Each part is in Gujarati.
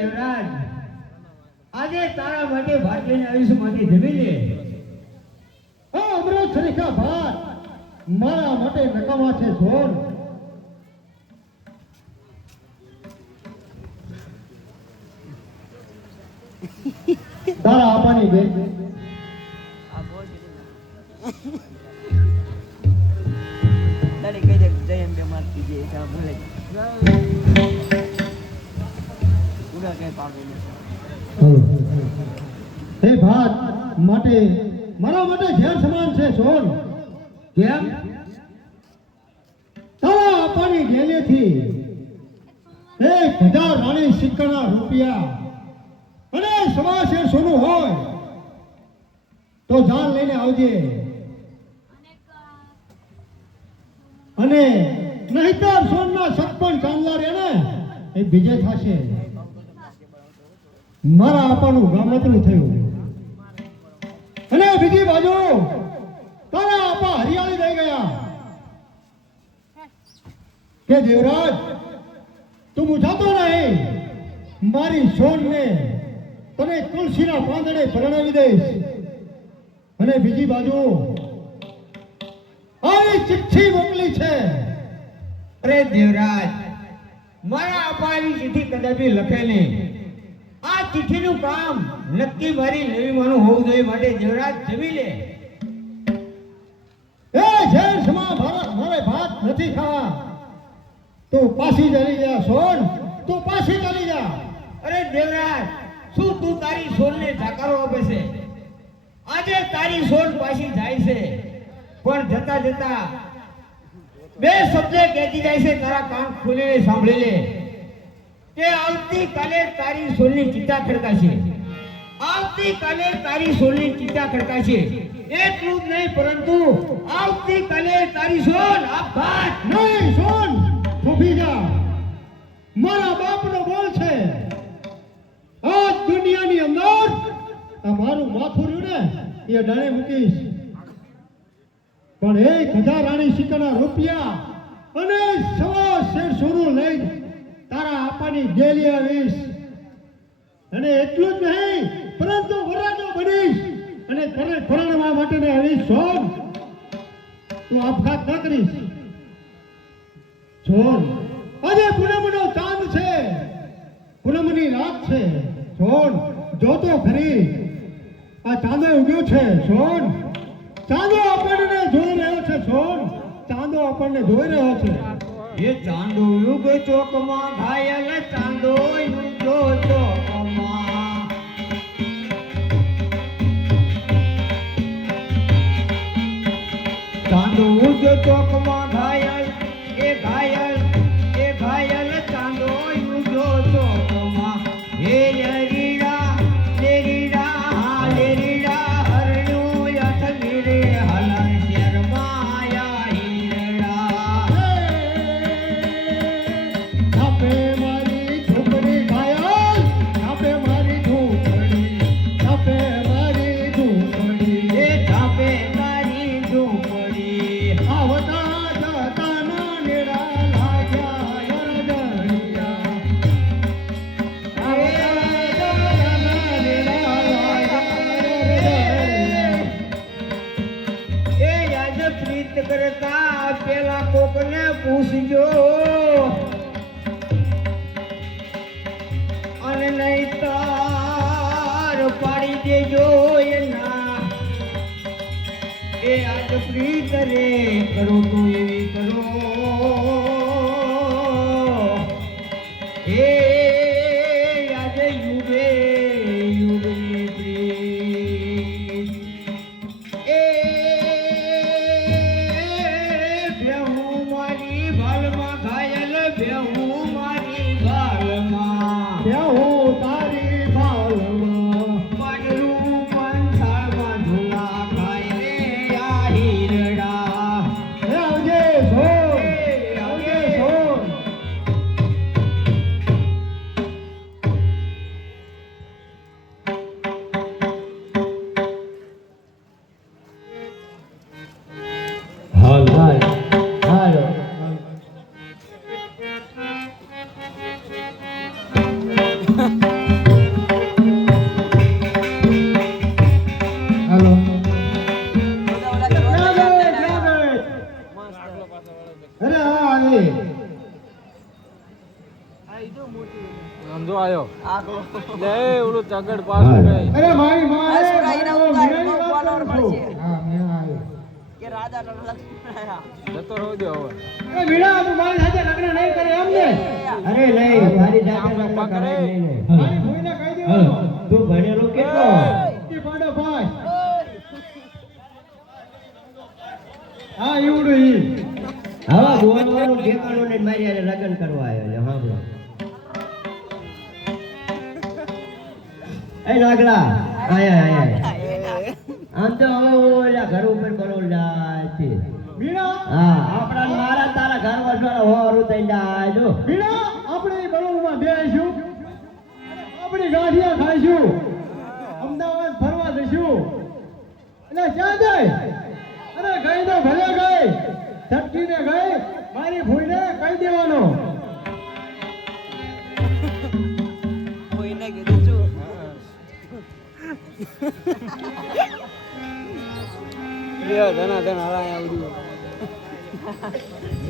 દેવરાજ, આજે તારા માટે ભાગ્યને આયુષ્યમાંથી જમી લે. હા અમૃત સરીખા ભાત મારા માટે નકામા છે સોન. તારા આપવાની બેન તારી કઈ દે જયમ બે મારતી જે જા ભલે ઉડા કઈ પાવે ને હે ભાત માટે મારા માટે ઝેર સમાન છે સોન. કેમ? તારા આપવાની ગેલેથી 1000 રાણી સિક્કાના રૂપિયા અને 1.5 શેર સોનું હોય તો જાન લઈને આવજે, અને નહીતર સોનના સત્પન ચાંદલા રે ને એ બીજે થશે. મારા આપાનું ગામતરું થયું, અને બીજી બાજુ તારા આપા હરિયાળી થઈ ગયા કે દેવરાજ તું મૂંઝાતો નહીં, મારી સોનને તને તુલસીના પાંદડે પરણાવી દઈશ. અને બીજી બાજુ આવી ચિઠ્ઠી મોકલી છે. અરે દેવરાજ, મારા અપાની ચિઠ્ઠી કદાપી લખે નહીં. આ ચિઠ્ઠીનું કામ નક્કી મારી લેવીમાંનું હોવું જોઈએ. માટે દેવરાજ જમી લે. એ ઝેર સમા મારે ભાત નથી ખાવા. તું પાછી ચાલી જા સોન, તું પાછી ચાલી જા. અરે દેવરાજ, શું તું તારી સોનને જાકારો આપે છે? આજે તારી સોન પાછી જાય છે, પણ જતા જતા બે શબ્દ કહેતી જાય છે. તારા કાન ખોલીને સાંભળી લે કે આવતીકાલે તારી સોનની ચિંતા ખડકાશે. આવતીકાલે તારી સોનની ચિંતા ખડકાશે. એટલું જ નહીં, પરંતુ આવતીકાલે તારી સોન આ ભાત નહીં સોન, ઊભી જા. મારા બાપનો બોલ છે. આ દુનિયાની અંદર આ મારું માથું રહ્યું ને એ ડાણે મૂકીશ, પણ 1000 રાણી સિક્કાના રૂપિયા અને 1.25 શેર સોનું લઈ તારા આપાની ગેલી આવીશ. અને એટલું જ નહીં, પરંતુ વરાજો બનીશ અને તને પરણવા માટે આવીશ. સોન, તું આપઘાત ન કરીશ. સોન, આજે પૂનમનો ચાંદ છે, પૂનમની રાત છે. સોન, જોતો ખરી, આ ચાંદો ઉગ્યો છે. સોન, ચાંદો આપણને જોઈ રહ્યો છે. સોન, ચાંદો આપણને જોઈ રહ્યો છે. એ ચાંદો યુગ ચોકમાં ઘાયલ, ચાંદો યુગો ચોકમાં. ચાંદો યુગ ચોકમાં ઘાયલ, એ ઘાયલ, એ ઘાયલ, ચાંદો યુગો ચોકમાં. હે લેરીડા, લેરીડા, હા લેરીડા, હરણું યથલી રે હલન શેરમાં આયા હીરડા. આપે મારી ઝૂંપડી ઘાયલ, આપે મારી ઝૂંપડી, આપે મારી ઝૂંપડી. એ ધાપે તારી ઝૂંપડી. આવતા જતા ના નેડા લાગ્યા યરદણિયા. આવતા જતા ના નેડા લાગ્યા યરદણિયા. એ યાદ પ્રીત કરતા પેલા કોકને પૂછજો, અને નહીતર પાડી દેજો એના. એ આજ પ્રીત રે કરો તો એવી કરો. હે આજે યુગે યુગની પ્રીત. એ બેહું મારી ભાલમાં ઘાયલ, બેહું મારી ભાલમાં. બેહું તારી ભાલમાં. પાંડરું પંથાળમાં ઝૂલા ખાય રે આ હીરડા. આવજે સોન, આવજે સોન. લે ઓલું તગડ પાછું ગઈ અરે મારી માં આ સુરાઈના ઉતાર નો ફોલોવર મળશે હા મેં આવ્યો કે રાજા લક્ષ્મણ જતો રહો દે હવે એ વીણા તું મારી સાથે લગ્ન નહીં કરે એમ ને અરે નહીં તારી જાતે લગ્ન કરાય નહીં ને. મારી ભૂઈને કહી દેવાનું તું ભણેલો કેટલો એ પાડો ભાઈ હા એવડું ઈ હવે ગોવાનું ઠેકાણું ને મારી હારે લગ્ન કરવા આવ્યો છે. હા બોલો એ નાગડા આયા આયા આમ તો હવે ઓલા ઘર ઉપર કરોલ જાય છે. વીણા હા આપણા ને મારા તારા ઘર વસવાળા હોરું થઈ જાય જો. વીણા આપણે બળવમાં બેસીશું આપણે ગાંઠિયા ખાઈશું અમદાવાદ ફરવા જઈશું એટલે ક્યાં જાય અરે ગઈ તો ભલે ગઈ છટકીને ગઈ મારી ભૂઈને કહી દેવાનો કોઈને કીધું છું લ્યો ધના ધના હરાય આવડી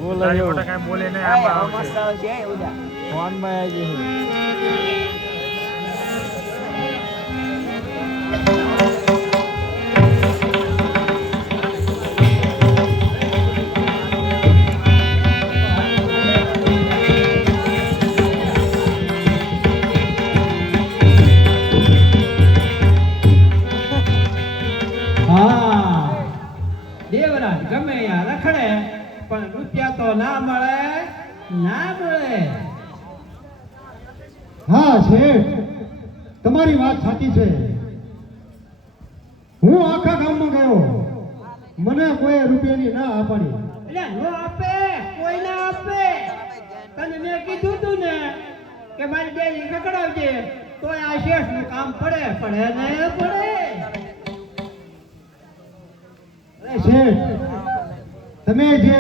બોલાયો કાંઈ બોલે નહીં આય આમાં મસ્ત આવશે ઉડા ફોન માં આવી ગયું હા દેવરાજ ગમે યા રખડે પણ રૂપિયા તો ના મળે ના મળે હા શેઠ તમારી વાત સાચી છે હું આખા ગામમાં ગયો મને કોઈ રૂપિયાની ના આપણી એટલે નો આપે કોઈ ના આપે તને મેં કીધું તું ને કે મારી ડેરી કકડાવજે તો આ શેઠ નું કામ પડે પડે ને પડે અરે શેઠ તમે જે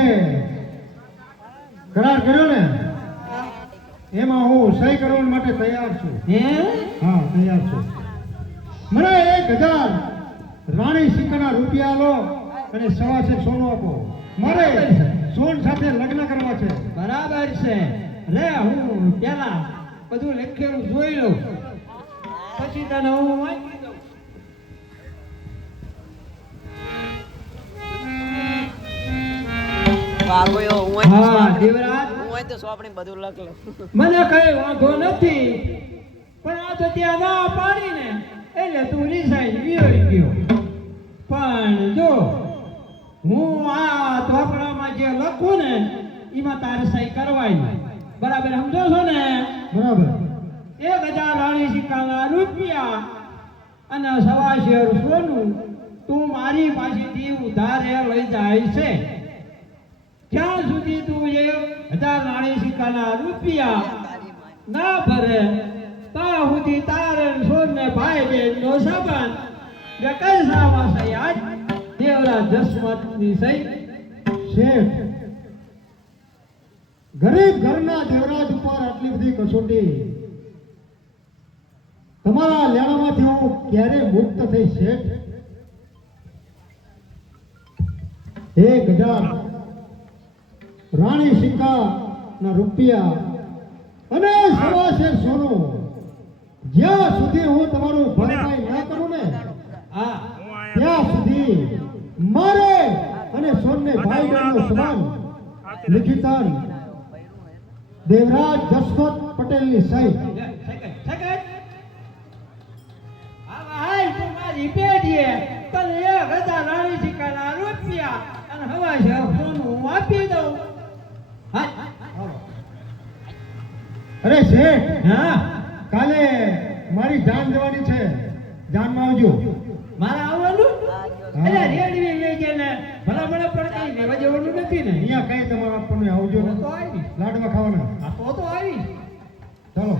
કરાર કર્યો ને એમાં હું સહી કરવા માટે તૈયાર છું હા તૈયાર છું મને 1000 રાણી સિક્કાના રૂપિયા લો અને 1.5 સોનું આપો મારે સોન સાથે લગ્ન કરવા છે બરાબર છે રે હું પેલા બધું લખેલું જોઈ લઉં પછી તને હું વાંચી દઉં વાગોયો હું હા દેવરાજ હોય તો સોપડી બધું લખ લો મને કઈ વાંધો નથી પણ આ તો ત્યાં ના પાડી ને એટલે તું રિસાઈ ગયો પણ જો હું આ ચોપડામાં જે લખું ને એમાં તારે સહી કરવાની બરાબર સમજો છો ને બરાબર 1000 રાણી સિક્કાના રૂપિયા અને 1.25 શેર સોનું તું મારી પાસેથી ઉધારે લઈ જાય છે જ્યાં સુધી તું 1000 રાણી સિક્કાના રૂપિયા ના ભરે ત્યાં સુધી તારે સોનને ભાઈ બેન નો સંબંધ જે કઈ સાવા સહી આજ દેવરાજ જસવંતની સહી શેઠ ગરીબ ઘરના દેવરાજ ઉપર આટલી બધી કસોટી તમારા લેણામાંથી હું ક્યારે મુક્ત થઈ શેઠ 1000 રાણી સિક્કા ના રૂપિયા અને 1.25 શેર સોનું જ્યાં સુધી હું તમારું ભરપાઈ ના કરું ને ત્યાં સુધી મારે અને સોનને ભાઈ બહેનનો સંબંધ લિખિતન દેવરાજ જસવંત પટેલની સહી રાણી સિક્કાના રૂપિયા અને 1.25 શેર સોનું આપી દઉં અરે શેઠ હા કાલે મારી જાન જવાની છે જાનમાં આવજો મારા આવવાનું અરે રેડવી લઈ જાય ને ભલા મને પણ કઈ લેવા જવાનું નથી ને અહીંયા કઈ તમારે આપણને આવજો તો આવી લાડવા ખાવાના આ તો આવી ચાલો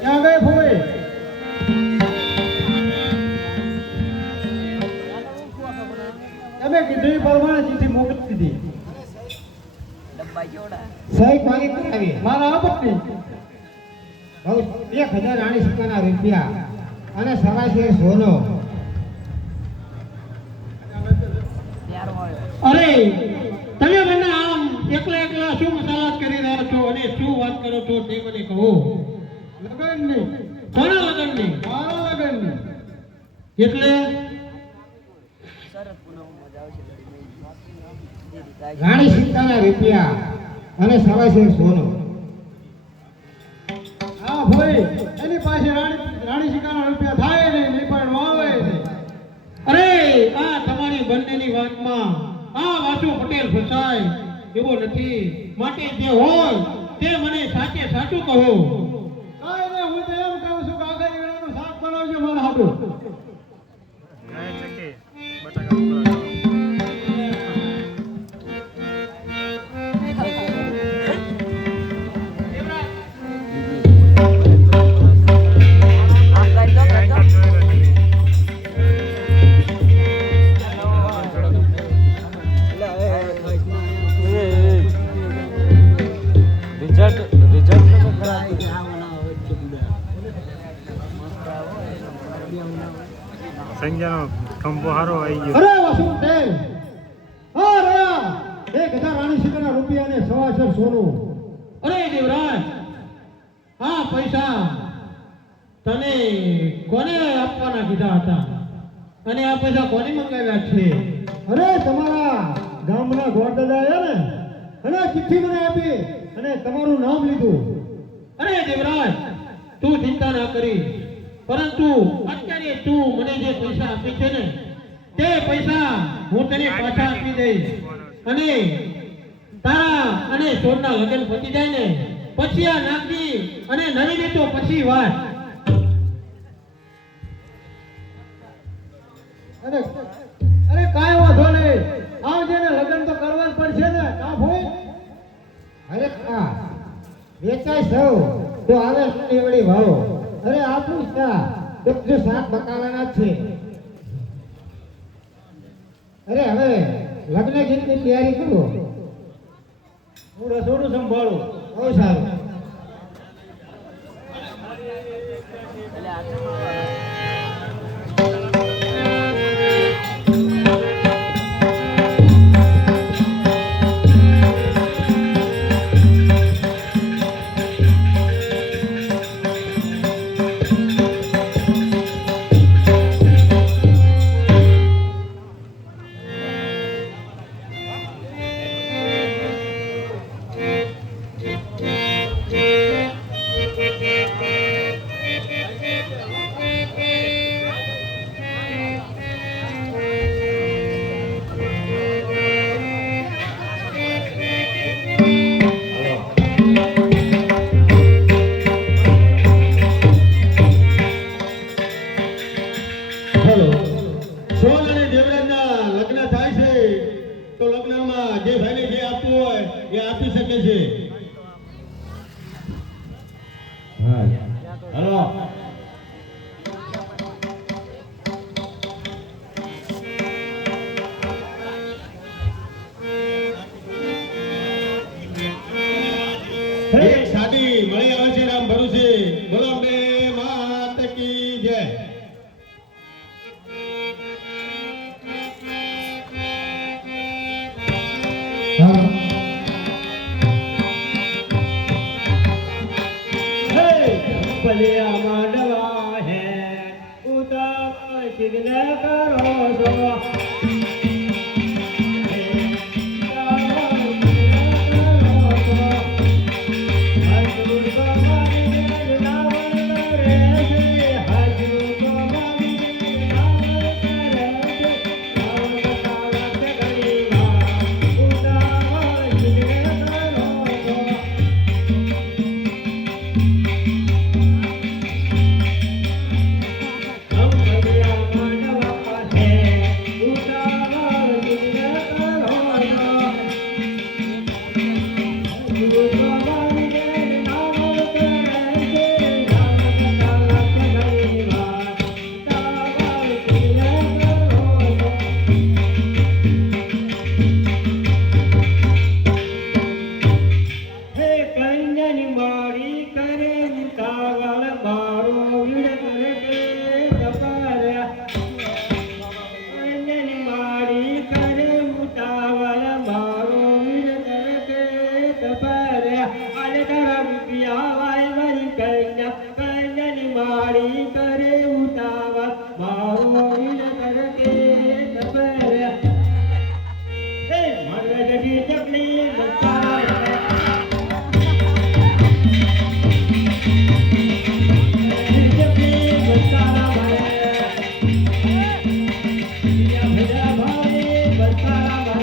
ક્યાં ગઈ ફોઈ તમે કીધું એ પ્રમાણે ચીઠી મોકલી દીધી ડબ્બા જોડા સહી કોની કરાવી મારા આપત્તિ 1000 રાણી સિક્કાના રૂપિયા અને 1.25 શેર સોનો ત્યાર મળ્યો અરે તમે મને આમ એકલા એકલા શું મસાલા કરી રહ્યા છો અને શું વાત કરો છો તે મને કહો. લગનની. કોના લગનની? મારા લગનની. એટલે શરદ પૂનમમાં જ આવશે એ રીતે આવી. રાણી સીતાના રૂપિયા અને સવાસેર સોનું. હા ભાઈ એની પાસે રાણી શિકાના રૂપિયા થાય નહીં નહીં પણ આવે છે. અરે આ તમારી બંનેની વાતમાં આ વાસુ પટેલ ફસાય એવો નથી. માટે જે હોય તે મને સાચે સાચું કહો. કાંઈ નહીં, હું તો એમ કહું છું કે આખા ઈંડાનું શાક બનાવજો મારા હાટું. આમ કાઢ દો, કાઢ દો. સંજયનો ખંભો હારો આવી ગયો. અરે વાસુ પટેલ, હા રહ્યા 1000 રાણી શિકાના રૂપિયા અને સવાસેર સોનું. અરે દેવરાજ, આ પૈસા તને કોને આપવાના કીધા હતા અને આ પૈસા કોને મંગાવ્યા છે? અરે તમારા ગામના ગોરદાદા આવ્યા ને અને ચિઠ્ઠી મને આપી અને તમારું નામ લીધું. અરે દેવરાજ, તું ચિંતા ના કરી, પરંતુ અત્યારે તું મને જે પૈસા આપી છે ને તે પૈસા હું તને પાછા આપી દઈશ અને તારા અને સોનના લગ્ન પતી જાય ને પછી આ નાગજી અને નવી દેતો પછી વાત. અરે કાંઈ વાંધો નહીં, આવજે ને, લગ્ન તો કરવા જ પડશે ને. કા ભાઈ? અરે આ વેચાય સૌ તો આવે સુની વળી ભાવ. અરે આપણું શા તો જો શાક બકાલાના જ છે. અરે હવે લગ્ન ગીતની તૈયારી કરો. હું રસોડું સંભાળું. બહુ સારું. એટલે આ હેલો, સોન અને દેવરાજના લગ્ન થાય છે તો લગ્નમાં જે ભાઈને જે આપવું હોય એ આપી શકે છે. હા હલો. એક શાદી મળી આવે છે રામ ભરોસે. બોલો અંબે માત કી જય. પલિયા માંડવા હે ઉતા સિદ્ધને કરો છો. ગઢી ચકલી બચારા ચકલી બચારા ભેરા ભાવે બચારા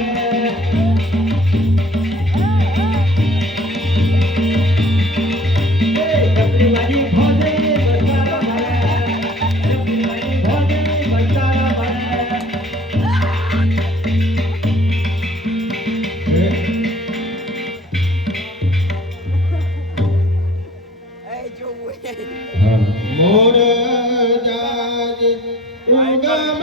ચકલી વાળી ભોજે બચારા ચકલી વાળી ભોજે બચારા એ જોવું મોર જાજ ઉગમ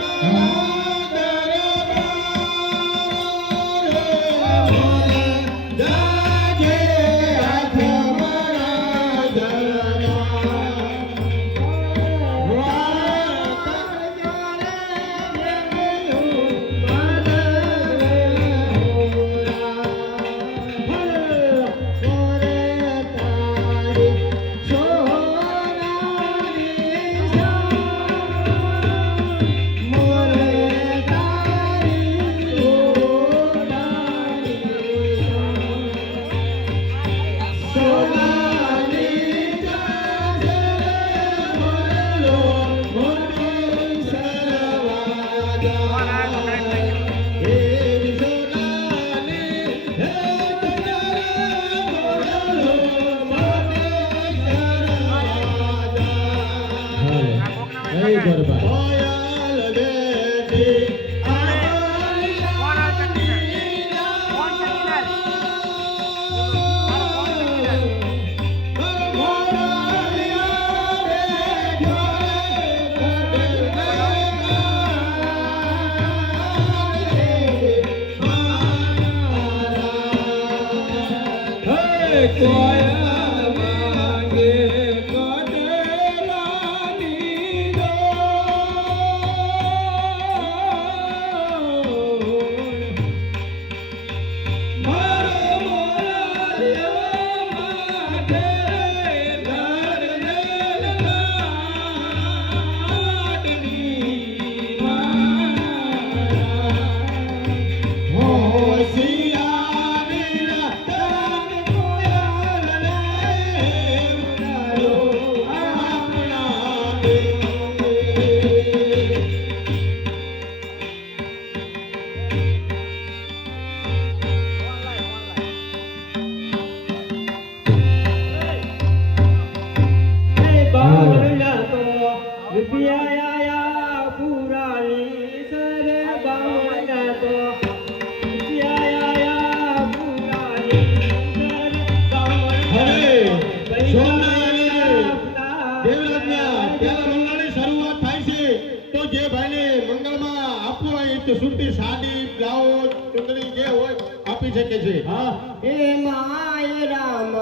સુરતી સાડી બ્લાઉઝ ચુંદડી જે હોય આપી શકે છે. હા એ માય રામ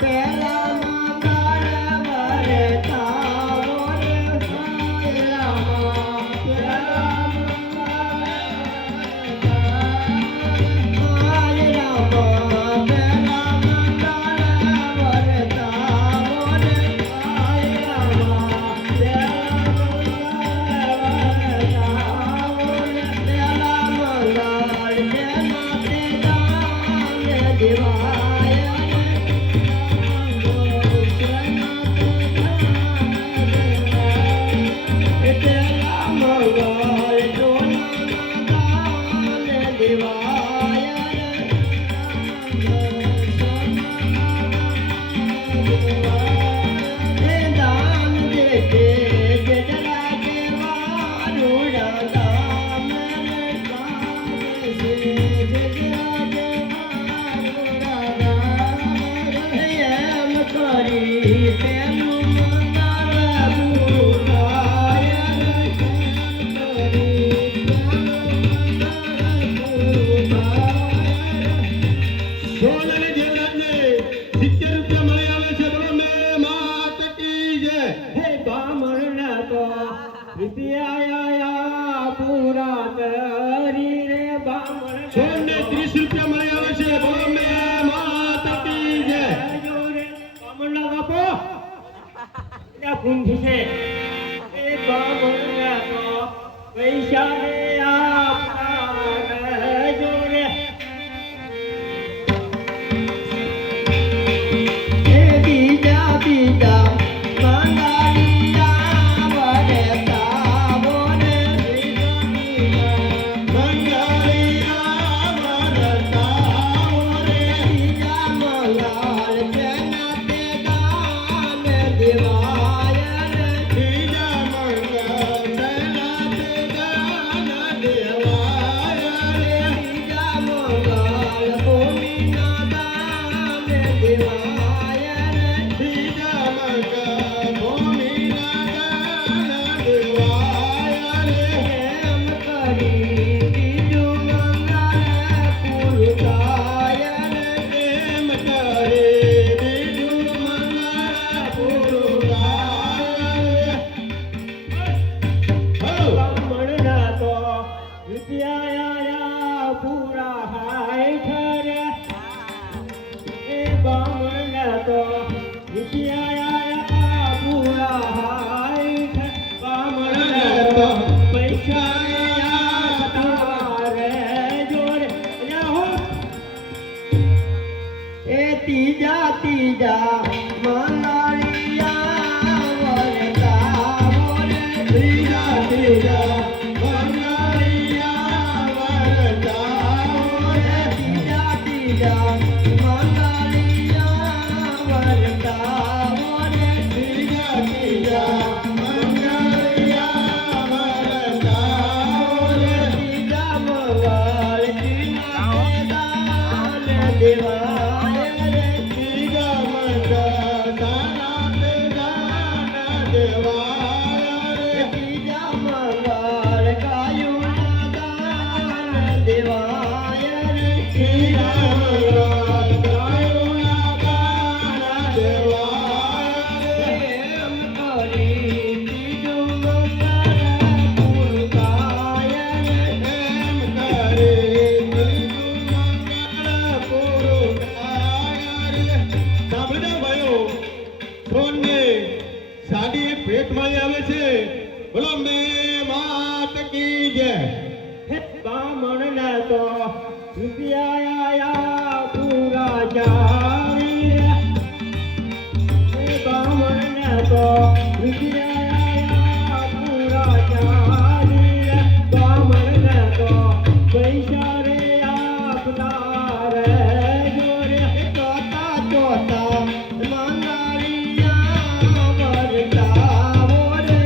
પેલા મંગળ વરતા મોરે માય રામ પેલા માય રામ પેલા મંગળ વરતા મોરે માય રામ કુંભ છે એ બાબુના તો પૈસા રે આપના જોરે ત્રીજા ત્રીજા મનાળિયા વરતા મોરે ત્રીજા ત્રીજા મનાળિયા વરતા મોરે ત્રીજા ત્રીજા મનાળિયા વરતા મોરે ત્રીજા ત્રીજા મનાળિયા વરતા મોરે ત્રીજા મંગળ દેવા ભેટમાં આવે છે. બોલો મે માત કી જય. બામણને તો રૂપિયા આયા પૂરા જારી બામણને તો રૂપિયા આયા પૂરા જારી બામણને તો પૈસા રે આપતા રે જોરે ચોતા ચોતા મંગારિયા વરતા મોરે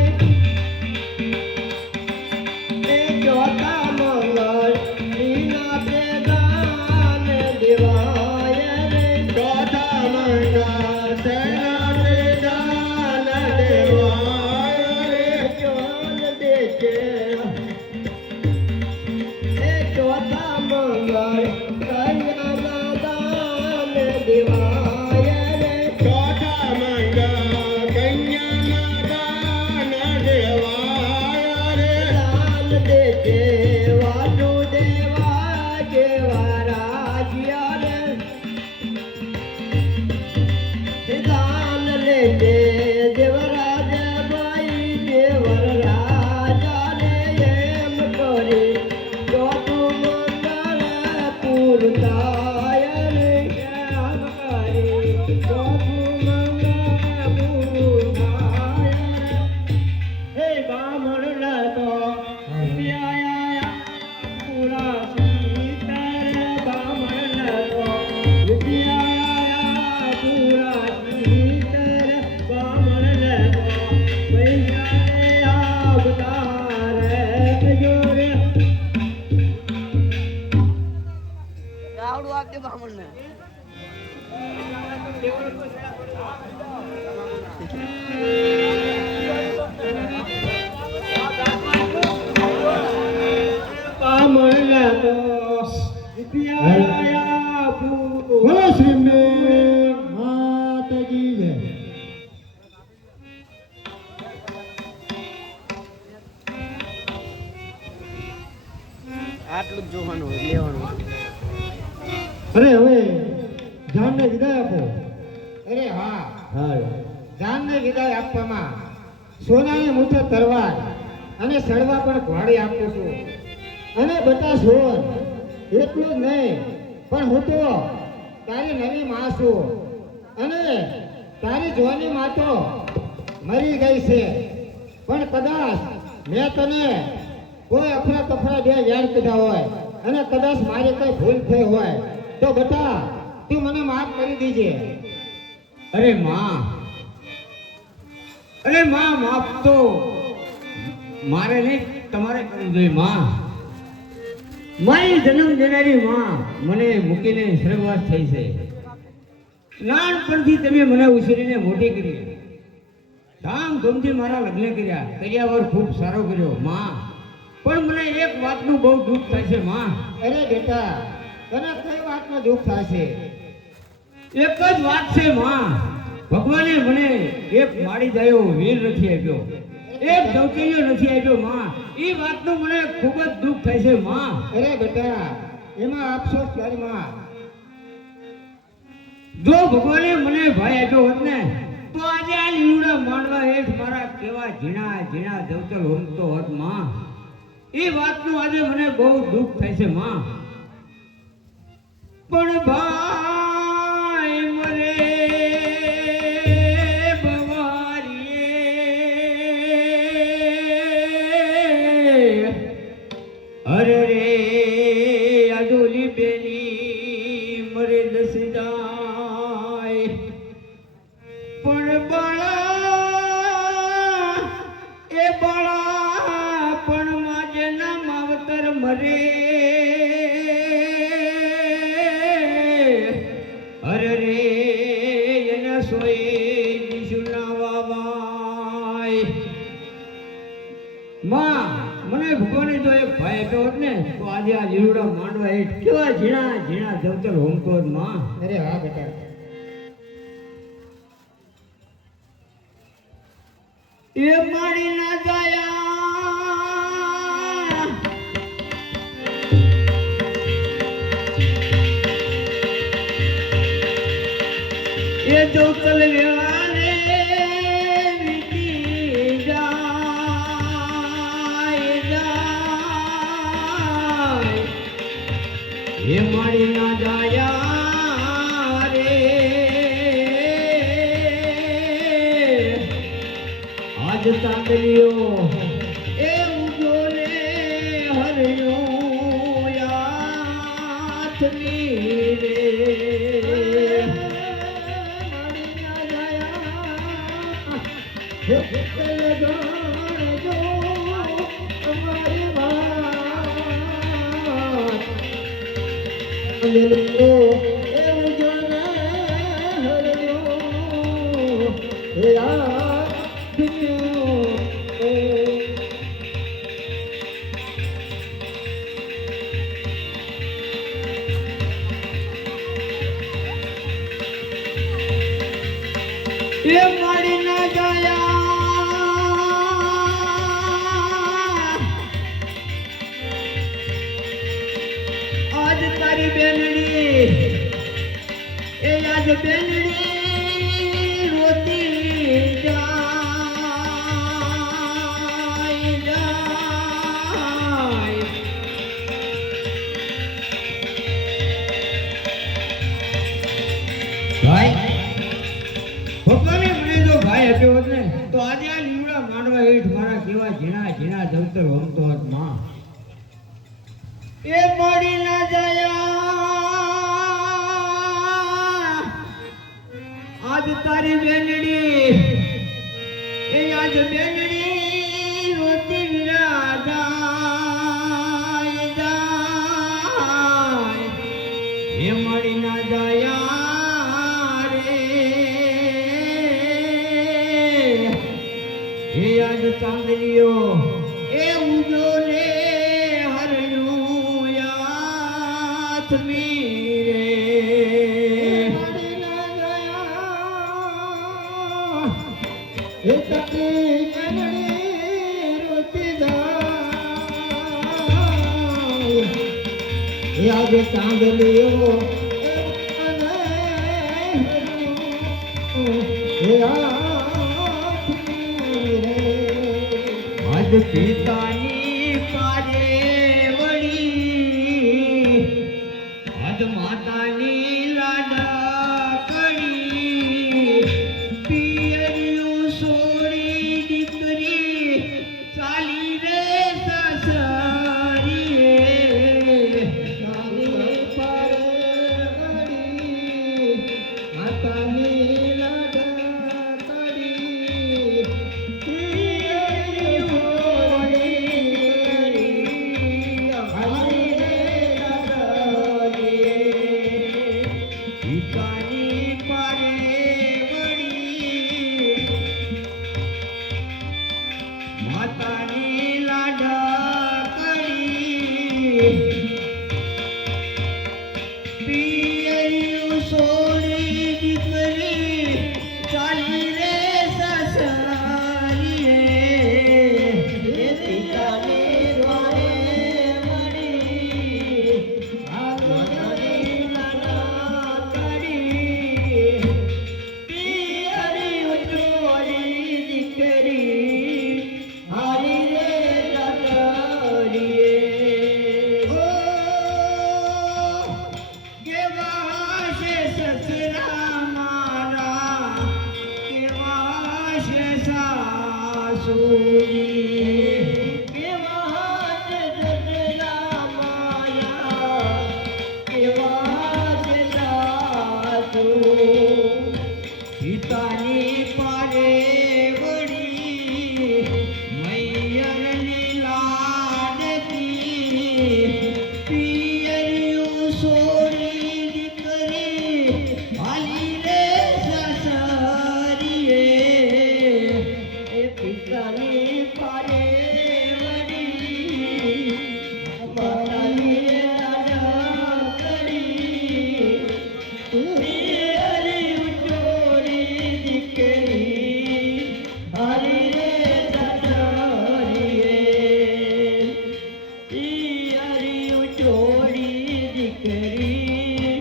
એ ચોતા મંગળ લીના તે દાન દેવાય રે ચોથા મહિના સેના તે દાન દેવાય રે. ચોલ દેજે એ ચોથા મંગળ કન્યાના દાન દેવાય રે ચોથા મહિના કન્યાના દાન દેવાય રે. દાન દેજે વાસુદેવા જેવા રાજ્યા રે દાન લેજે દેવરાજ ભાઈ દેવર રાજા રે એમ કરી ચોથું મંગળ પૂરતાય રે એમ કરી ચોથું મંગળ પૂરતાય હે બામણ તો રૂપિયા પૂરા સીતર બામણ તો રૂપિયા પૂરા સીતર બામણ તો પૈસા રે આપતા રે જોરે રાવડું આપજે બામણને બામણને તો રૂપિયા બોલો શ્રી મે માત કી જય. આટલું જ જોવાનું હોય લેવાનું અરે હવે જાનને વિદાય આપો. અરે હા, હા જાનને વિદાય આપવામાં સોનાની મુઠ્ઠી તલવાર અને સળવા પણ ઘોડી આપું છું. અને બટા સોન એટલું જ નહીં, પણ હું તો તારી નવી માં છું અને તારી જોવાની માં તો મરી ગઈ છે. પણ કદાચ મેં તને કોઈ અફરા તફરા બે વેર કીધા હોય અને કદાચ મારી કઈ ભૂલ થઈ હોય તો બટા તું મને માફ કરી દીજે. અરે માં, અરે માં, માફ તો મારે નહીં તમારે કરવું જોઈએ. માં, મારી જન્મ દેનારી માં મને મૂકીને સ્વર્ગવાસ થઈ છે. નાનપણથી તમે મને ઉછેરીને મોટી કરી, ધામધૂમથી મારા લગ્ન કર્યા, કર્યાવર ખૂબ સારો કર્યો. માં, પણ મને એક વાતનું બહુ દુઃખ થાય છે. માં, અરે બેટા, તને કઈ વાતનું દુઃખ થાય છે? એક જ વાત છે માં, ભગવાને મને એક માળી જાયો વીર નથી આપ્યો, એક દવકીયો નથી આપ્યો. માં, એ વાતનું મને ખૂબ જ દુઃખ થાય છે. માં, અરે બેટા, એમાં આપશો ત્યારે માં, જો ભગવાને મને ભાઈ આપ્યો હોત ને તો આજે આ લીવડા માંડવા હેઠ મારા કેવા ઝીણા ઝીણા દેવતર હોમતો હોત. માં, એ વાતનું આજે મને બહુ દુઃખ થાય છે માં. પણ ભાઈ મરે બવારીએ અરે રે આડોલી બેની મરે દસ જાય પણ બાળા એ બાળા પણ માજે ના માવતર મરે અરે રે એના સોય દિશુના વાવાય માં મને ભગવાને જો એક ભાઈ આપ્યો હોત ને તો આજે આ લીલુડા માંડવા હેઠ કેવા ઝીણા ઝીણા જવતર હોમતો હોત માં. અરે હા બેટા, એ મારી ના જાયા એ જવતર વેળા રે વીતી જાય જાય એ મારી ના જાયા રે આજ ચાંદલિયો એ ઉજો ને હરયો યાથની રે મારી ના જાયા જો અમારી વાત ચાંદલિયો એ ઉજો ને હરયો એ મારી ના જાયા આજ તારી બેનડી એ આજ બેનડી રોતી જાય જાય ભાઈ ભગવાને મને જો ભાઈ આપ્યો હોત ને તો આજે આ લીમડા માંડવા હેઠ મારા કેવા ઝીણા ઝીણા જવતર હોમતો હોત માં. એ મળી ના જાયા આજ તારી બેનડી એ આજ બેનડી રોતી વિરા જાય જાય એ મળી ના જાયા રે એ આજ ચાંદલિયો એ ઉજો ને હરયું યાથમી રે મળી ના જાયા એ તારી બેનડી રોતી જાય એ આજ ચાંદલિયો આજ પિતાની પારે વળી આજ માતાની લાડકડી પિયરિયું સોડી દીકરી ચાલી રે સાસરીએ ચાલી પારે વળી માતાની માતાની લાડકડી પિયરિયું સોડી દીકરી ચાલી રે સસરીએ એ પિતાની દ્વારે મળી માતાની લાડકડી પિયરિયું સોડી દીકરી હારી રે લાડકડી સસરા મારા કેવા છે સાસુજી કેવા છે સસરા મારા કેવા છે સાસુ પિતાની પારે વળી મૈયરની લાડકી પિયરિયું સોરી દીકરી હાલી રે સાસરીએ એ પિતાની પારે વળી માતાની લાડકડી પિયરિયું ચોરી દીકરી હાલી રે સાસરીએ પિયરિયું ચોરી દીકરી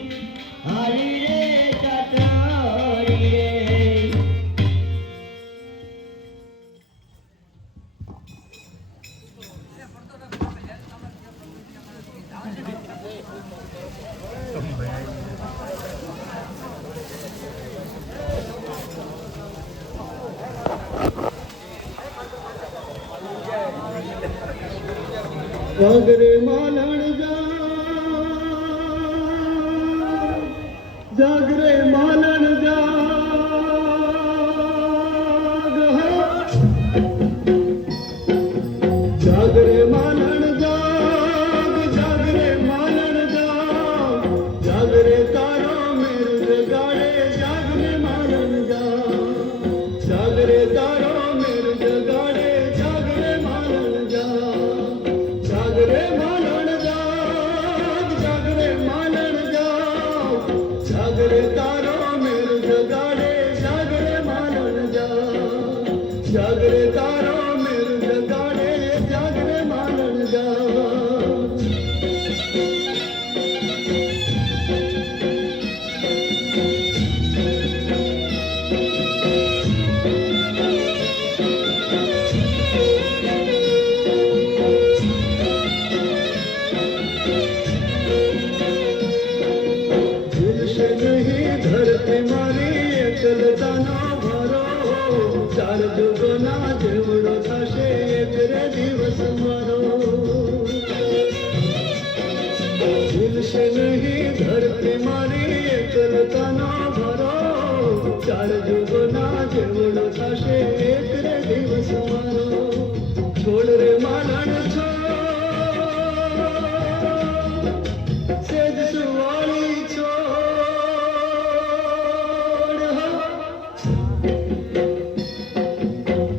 હાલી રે સાસરીએ જાગરે માલણ જાગરે માલણ જાગરે માલણ જાગરે માલણ જાગરે તારો મેર જગાડે જાગરે માલણ જાગરે તારો મેર જગાડે જાગરે માલણ જાગરે માલણ જાગરે માલણ જાગરે તારો મેર જગાડે જાગરે માલણ જાગરે તારો મેર જગાડે જાગરે માલણ झुलसे नहीं धरती मारी एकलतानो भरो चार जुगोना जेवड़ो थशे एक रे दिवस मारो झुलसे नहीं धरती मारी एकलतानो भरो चार जुगोना जेवड़ो थशे एक रे दिवस मारो छोड़ रे मालण सेज सुवाली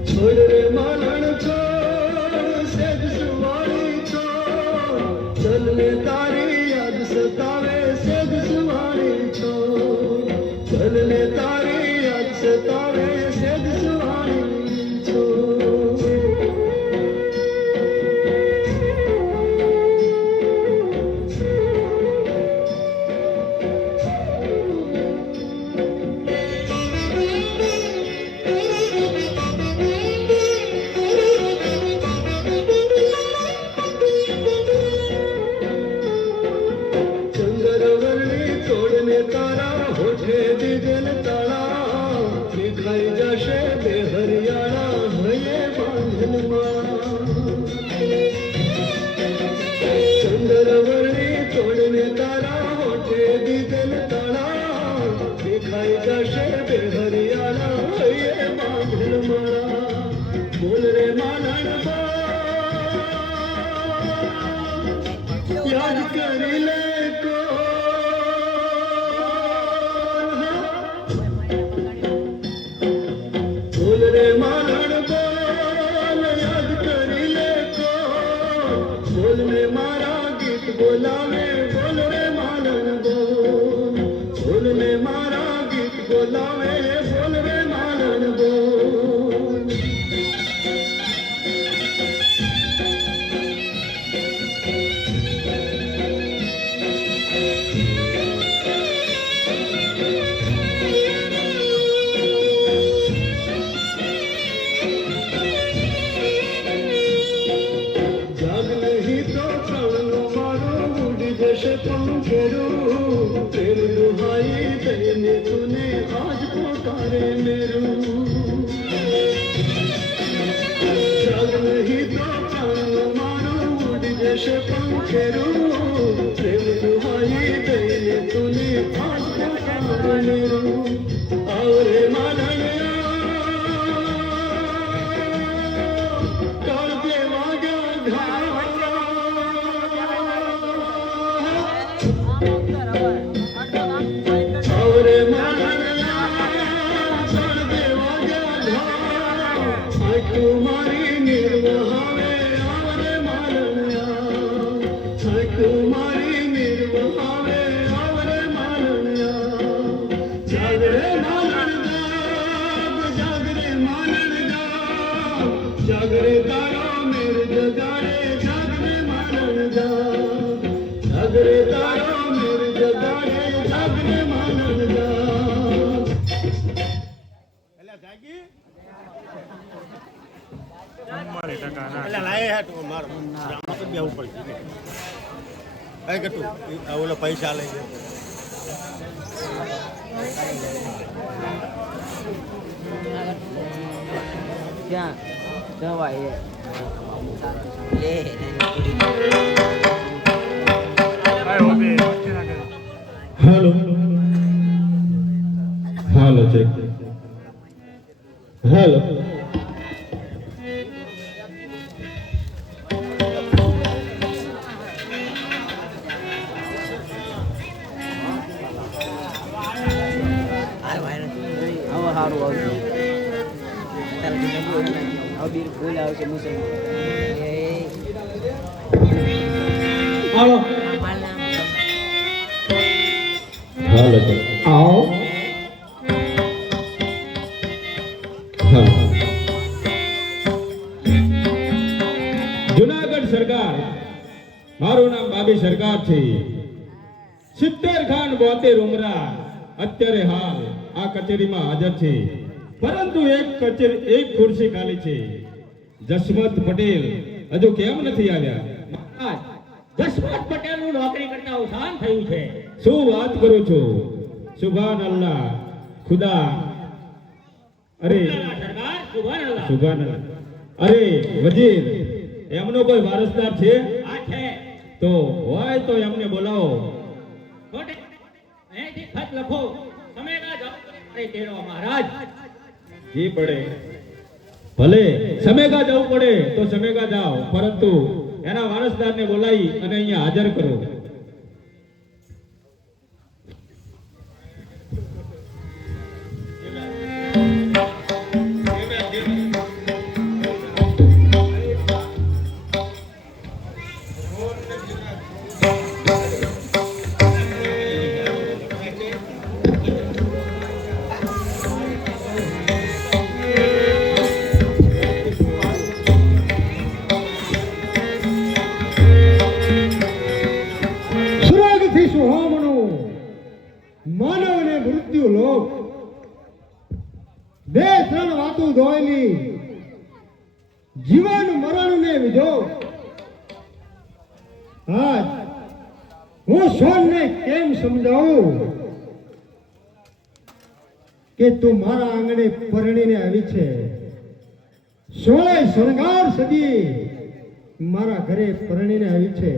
छोड़ रे मालण छोड़ सेज सुवाली छोड़ चल में तारी याद सतावे सेज सुवाली छोड़ चल में तारी याद सतावे सेज सुवाली छोड़ चंद्रवर्णी तोड़ने तारा होठे दिगल ताला दिखाई जशे बेहरियाणा भये बांधन चंद्रवर्णी तोड़ने तारा होठे दिगल ताला दिखाई जशे बेहरियाणा भये बांधन बोल रे मालण याद कर ले बोल रे मालण बोल याद करी ले को बोल में मारा गीत बोलावे बोल रे मालण बोल में मारा गीत बोलावे बोल रे मालण बोल पंखेरू तेरी दुहाई જાગરે તારા મેર જગાડે જાગરે માનવ જાગરે તારા મેર જગાડે જાગરે માનવ એટલે જાગી 44% ના એટલે લાય હે તું માર આમાં તો બેવું પડશે કઈ કે તું ઓલો પૈસા લઈ ગયો ક્યાં જવાય લે ભાઈ ઓબે વચ્ચે ના કરે હાલો હાલો ચેક હાલો હવે સારું આવશે હવે ભૂલ આવશે મુસલમાન હાલો હાલો ચેક આવો જુનાગઢ સરકાર મારું નામ બાબી સરકાર છે 70 ખાન 72 ઉમરા અત્યારે હાલ આ કચેરીમાં હાજર છે પરંતુ એક ખુરશી ખાલી છે જસવંત પટેલ હજુ કેમ નથી આવ્યા જસવંત પટેલ નું નોકરી કરતા અવસાન થયું છે. શું વાત કરું છું સુભાન અલ્લાહ ખુદા અરે સરકાર સુભાન અલ્લાહ. સુભાન અલ્લાહ અરે વજીર એમનો કોઈ વારસદાર છે આ છે તો હોય તો એમને બોલાવો ખોટે અહીંથી ખત લખો તમે ના જાઓ અરે તેરો મહારાજ જી પડે ભલે સમેગા જવું પડે તો સમેગા જાઓ પરંતુ એના વારસદારને બોલાવી અને અહીંયા હાજર કરો. સ્વર્ગથી સુહામણું માનવને મૃત્યુ લોક બે ત્રણ વાતો ધોયેલી જીવન મરણ ને વિધો આજ હું સોનને કેમ સમજાવું કે તું મારા આંગણે પરણીને આવી છે સોળે શણગાર સદી મારા ઘરે પરણીને આવી છે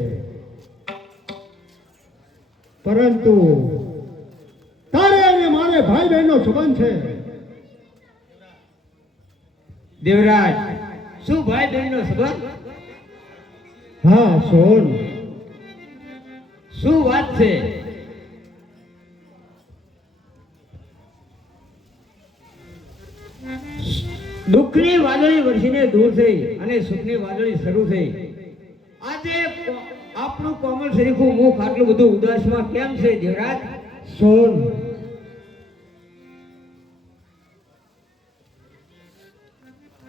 પરંતુ તારે અને મારે ભાઈ બહેનનો સંબંધ છે. દેવરાજ શું ભાઈ બહેનનો સંબંધ? હા સોન શું વાત છે? દુઃખની વાદળી વરસીને દૂર થઈ અને સુખની વાદળી શરૂ થઈ. આજે આપણું કોમલ શરીફું મુખ આટલું બધું ઉદાસમાં કેમ છે દેવરાજ? સોન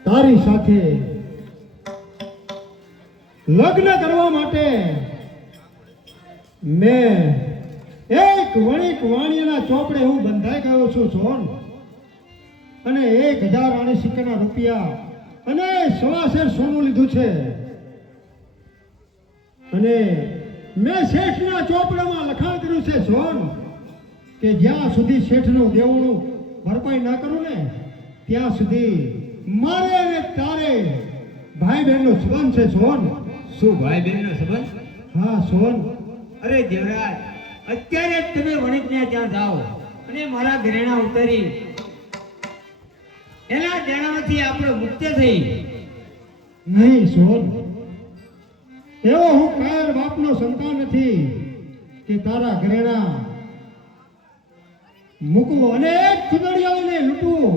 તારી સાથે લગ્ન કરવા માટે મેં એક વણિક વાણિયાના ચોપડે હું બંધાઈ ગયો છું સોન અને 1000 આણે સિક્કાના રૂપિયા અને 1.25 સોનું લીધું છે અને મેં શેઠના ચોપડામાં લખાણ કર્યું છે સોન કે જ્યાં સુધી શેઠનું દેવોનું ભરપાઈ ના કરું ને ત્યાં સુધી મારે અને તારે ભાઈ બહેનનો સંબંધ છે સોન. શું ભાઈ બહેનનો સંબંધ? હા સોન અરે દેવરાજ અત્યારે જ તમે વણિકને ત્યાં જાઓ અને મારા ઘરેણા ઉતારી એના દેણામાંથી આપણે મુક્ત થઈ. નહીં સોન, એવો હું કાયર બાપનો સંતાન નથી કે તારા ઘરેણા મૂકવો અને એક ચુંદડીઓને લૂંટવું.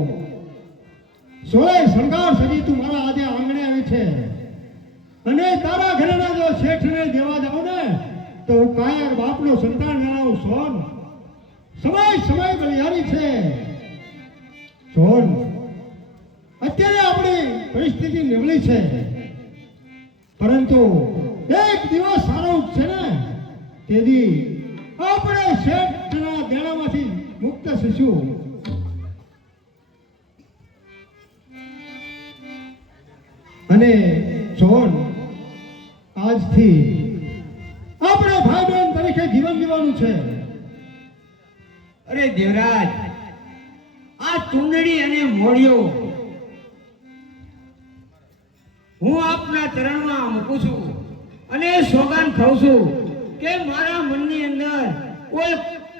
સોળે શણગાર સજી તું મારા આજે આંગણે આવી છે અને તારા ઘરેણા જો શેઠને દેવા જાવ ને તો હું કાયર બાપનો સંતાન ગણાવું. સોન, સમય બલિહારી છે. સોન, અત્યારે આપણી પરિસ્થિતિ નબળી છે, પરંતુ એક દિવસ સારો છે ને તેથી આપણે શેઠના દેણામાંથી મુક્ત થઈશું. અને સોન, આજથી આપણે ભાઈ બહેન તરીકે જીવન જીવવાનું છે. અરે દેવરાજ, આ ચુંદડી અને મોડિયો હું આપના ચરણમાં મૂકું છું અને સોગાન ખાઉં છું કે મારા મનની અંદર કોઈ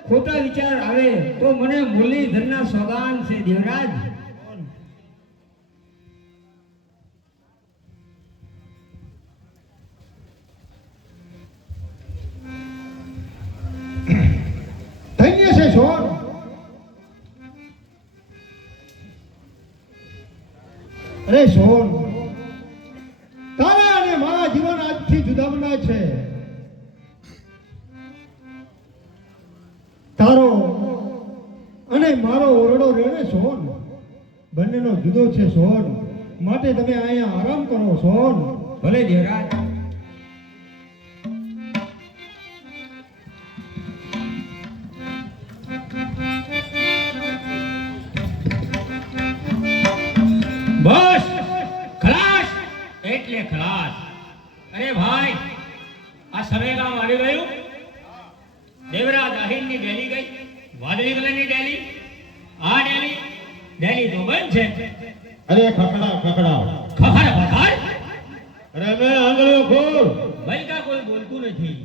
ખોટા વિચાર આવે તો મને મુરલીધરના સોગાન છે. દેવરાજ, ધન્ય છે સોન. અરે સોન, તારા અને મારા જીવન આજથી જુદા બના છે. તારો અને મારો ઓરડો રેને સોન બંનેનો જુદો છે સોન. માટે તમે અહીંયા આરામ કરો સોન. ભલે દેવરાજ. બસ ખલાસ એટલે ખલાસ. અરે ભાઈ, આ સરેગામ આવી ગયું. દેવરાજ આહિરની ડેલી ગઈ, વાદળી કલરની ડેલી. આ ડેલી તો બંધ છે. અરે ખખડા ખખડા, ખખર ખખર. અરે મેં આંગળીઓ ખોલ. ભાઈ કા કોઈ બોલતું નથી.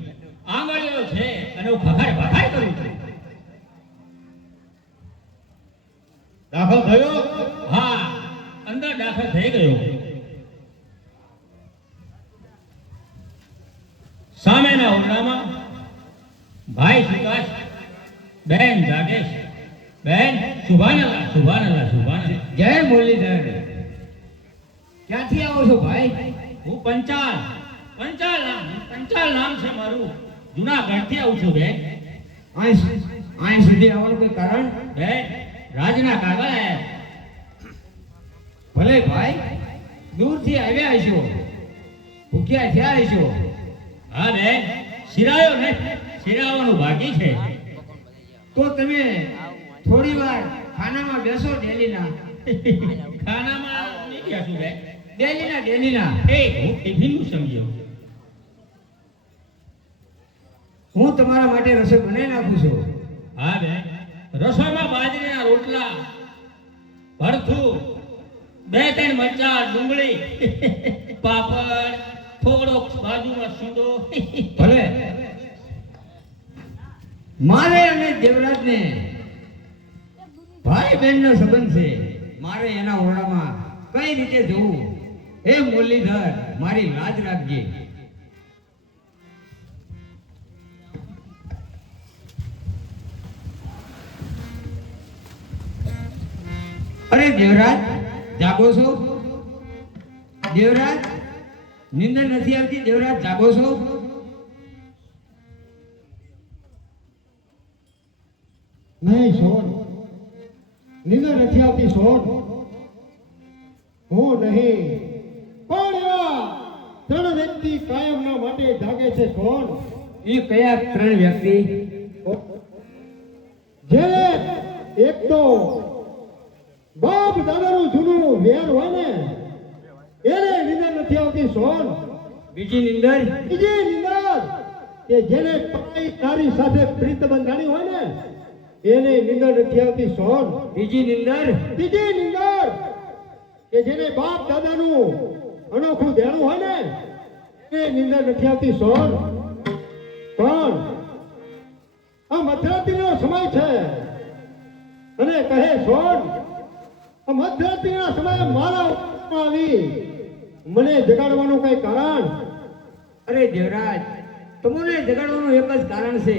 આંગળીઓ છે અને હું ખખર ખખર કરું છું. દાખલ થયો? હા, અંદર દાખલ થઈ ગયો. સામેના ઓરડામાં ભાઈ સુકાશ, બેન જાગેશ, બેન સુભાનલ્લાહ સુભાનલ્લાહ સુભાનલ્લાહ. જય મુરલીધર. ક્યાંથી આવો છો ભાઈ? હું પંચાલ નામ છે મારું. જુનાગઢથી આવું છું બેન. અહીં સુધી આવવાનું કોઈ કારણ? બેન, રાજના કાગળ આયા. ભલે ભાઈ, દૂરથી આવ્યા હશો, ભૂખ્યા થયા હશો. હા બેન, શિરાયો ને શિરાવાનું બાકી છે. તો તમે થોડી વાર ખાનામાં બેસો. ડેલીના ખાનામાં નહીં બેસું બેન. ડેલીના હું ટિફિનનું સમજ્યો. હું તમારા માટે રસોઈ બનાવી નાખું છું. હા બેન, રસોઈમાં બાજરીના રોટલા, ભરથું, 2-3 મરચા, ડુંગળી, પાપડ, થોડોક બાજુમાં સૂંદો. ભલે. મારે અને દેવરાજને ભાઈ બહેનનો સંબંધ છે. મારે એના ઓરડામાં કઈ રીતે જવું? હે મુરલીધર, મારી લાજ રાખજે. અરે દેવરાજ, જાગો છો? દેવરાજ, નિંદર નથી આવતી? દેવરાજ, જાગો છો? નહીં સોન, નિંદર નથી આવતી સોન. હું નહીં, પણ એવા 3 વ્યક્તિ કાયમના માટે જાગે છે સોન. એ કયા 3 વ્યક્તિ? જેને એક તો બાપ દાદાનું જૂનું વેર હોય ને એને નિંદર નથી આવતી સોન. બીજી નિંદર કે જેને પરાઈ નારી સાથે પ્રીત બંધાણી હોય ને એને નિંદર નથી આવતી સોન. બીજી નિંદર કે જેને બાપ દાદાનું અનોખું દેણું હોય ને એને નિંદર નથી આવતી સોન. પણ આ મધરાત્રિનો સમય છે અને કહે સોન આ મધરાત્રિના સમયે મારા ઉપર આવી મને જગાડવાનું કઈ કારણ? અરે દેવરાજ, તમને જગાડવાનું એક જ કારણ છે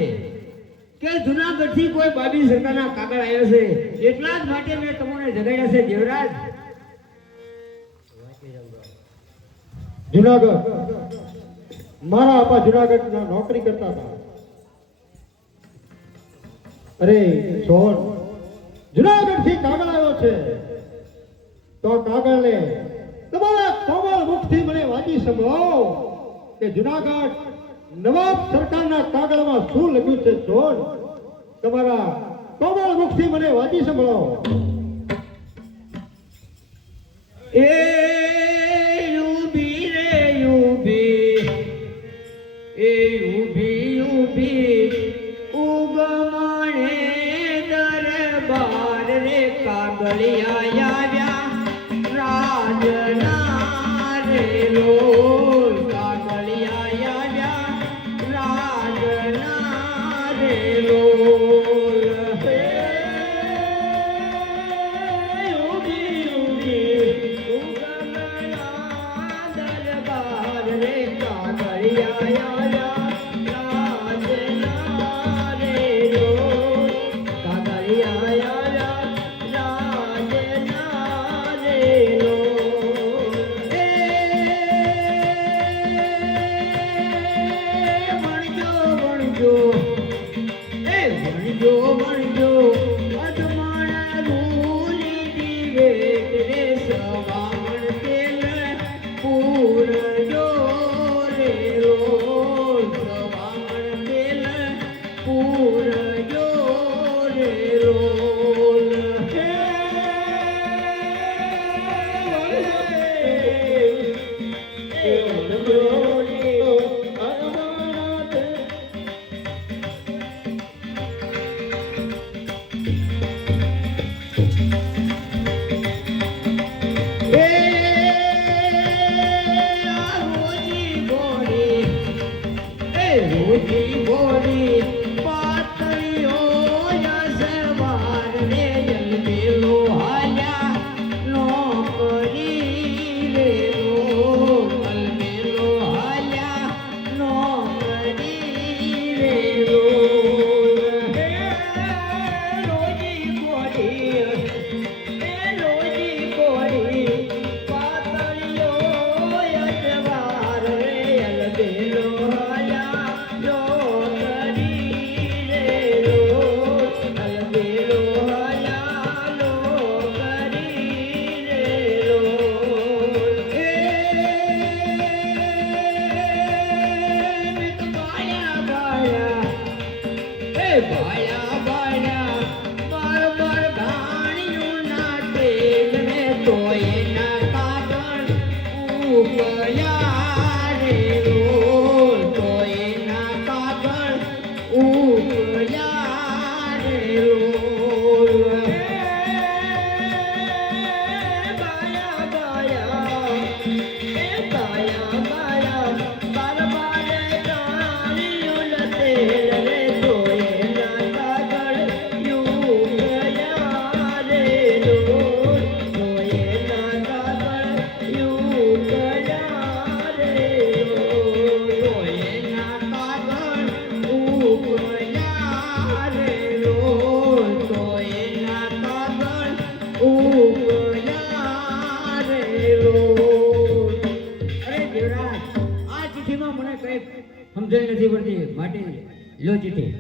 કે જુનાગઢથી કોઈ બાબી સરકારના કાગળ આવ્યો છે, એટલા જ માટે મેં તમને જગાડ્યા છે દેવરાજ. જુનાગઢ મારા આપા જુનાગઢના નોકરી કરતા હતા. અરે સોન, જુનાગઢથી કાગળ આવ્યો છે તો કાગળને તમારા કોમળ મુખથી મને વાંચી સંભળાવો કે જુનાગઢ નવાબ સરકારના કાગળમાં શું લખ્યું છે. સોન, તમારા કોમળ મુખથી મને વાંચી સંભળાવો. એ ઊભી રે ઊભી, એ ઊભી ઊભી ઉગમણે દરબાર રે કાગળિયા આવ્યા રાજના રે લોલ, કાગળિયા આવ્યા રાજના રે લોલ. હે ઊભી ઊભી ઉગમણા દરબાર રે કાગળિયા આવ્યા રાજના રે લોલ, કાગળિયા આવ્યા રાજના રે લોલ. એ વણજો વણજો, એ વણજો વણજો અજમણ ભૂલી દીવેટ રે સવામણ તેલ પૂરજો રે લોલ, સવામણ તેલ પૂરજો રે લોલ. હે વણજો રે અજમણ તેલ. એ આ રોજી બોડી, એ રોજી બોડી પાતળીઓ યસવાર રે જલબેલો હાલ્યા નોકરી રે લોલ, જલબેલો હાલ્યા નોકરી રે લોલ. હે રોજી બોડી, એ રોજી બોડી પાતળીઓ યસવાર રે જલબેલો હાલ્યા નોકરી રે લોલ, જલબેલો હાલ્યા નોકરી રે લોલ. એ મિત બાયા બાયા, એ બાયા બાયા બાર બાર ઘાણિયું ના ટેક ને તોય ના કાગળ ઉપયા રે લોલ, તોય ના કાગળ ઉપયા રે લોલ. બાયા બાયા, એ બાયા બાયા બાર બાર ઘાણિયું ના તેલ રે તોય ના કાગળ ઉપયા રે લોલ, તોય ના કાગળ ઉપયા રે લોલ, તોય ના કાગળ ઉપયા રે લોલ, તોય ના કાગળ ઉપયા રે લોલ. અરે દેવરાજ, આ ચિઠ્ઠીમાં મને કઈ સમજણ નથી પડતી, માટે લો ચિઠ્ઠી.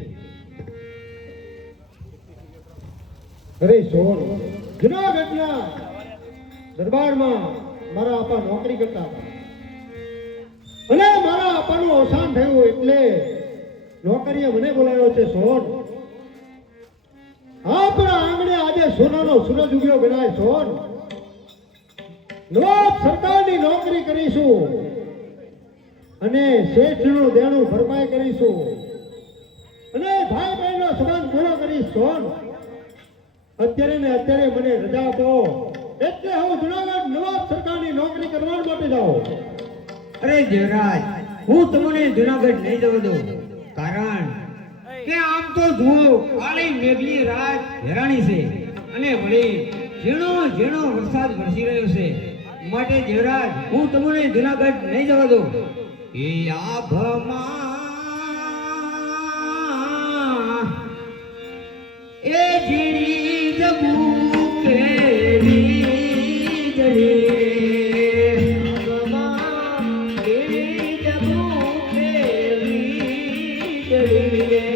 અરે સોન, જુનાગઢના દરબારમાં મારા આપા નોકરી કરતા હતા અને મારા આપાનું અવસાન થયું એટલે નોકરીએ મને બોલાવ્યો છે. સોન, આપણા આંગણે આજે સોનાનો સૂરજ ઉગ્યો ગણાય. સોન, નવાબ સરકારની નોકરી કરીશું અને શેઠનું દેણું ભરપાઈ કરીશું અને ભાઈ બહેનનો સંબંધ પૂરો કરીશ. સોન, અત્યારે ને અત્યારે મને રજા આપો એટલે હું જુનાગઢ નવાબ સરકારની નોકરી કરવા માટે જાઉં. અરે દેવરાજ, હું તમને જુનાગઢ નહીં જવા દઉં, કારણ કે આમ તો જુઓ કાળી મેઘની રાત હેરાણી છે અને વળી ઝીણો ઝીણો વરસાદ વરસી રહ્યો છે માટે દેવરાજ હું તમને જુનાગઢ નહીં જવા દઉં એ આભમાં એ ઝીણી જબુકેરી જડી આભમાં ઝીણી જબુકેરી જડી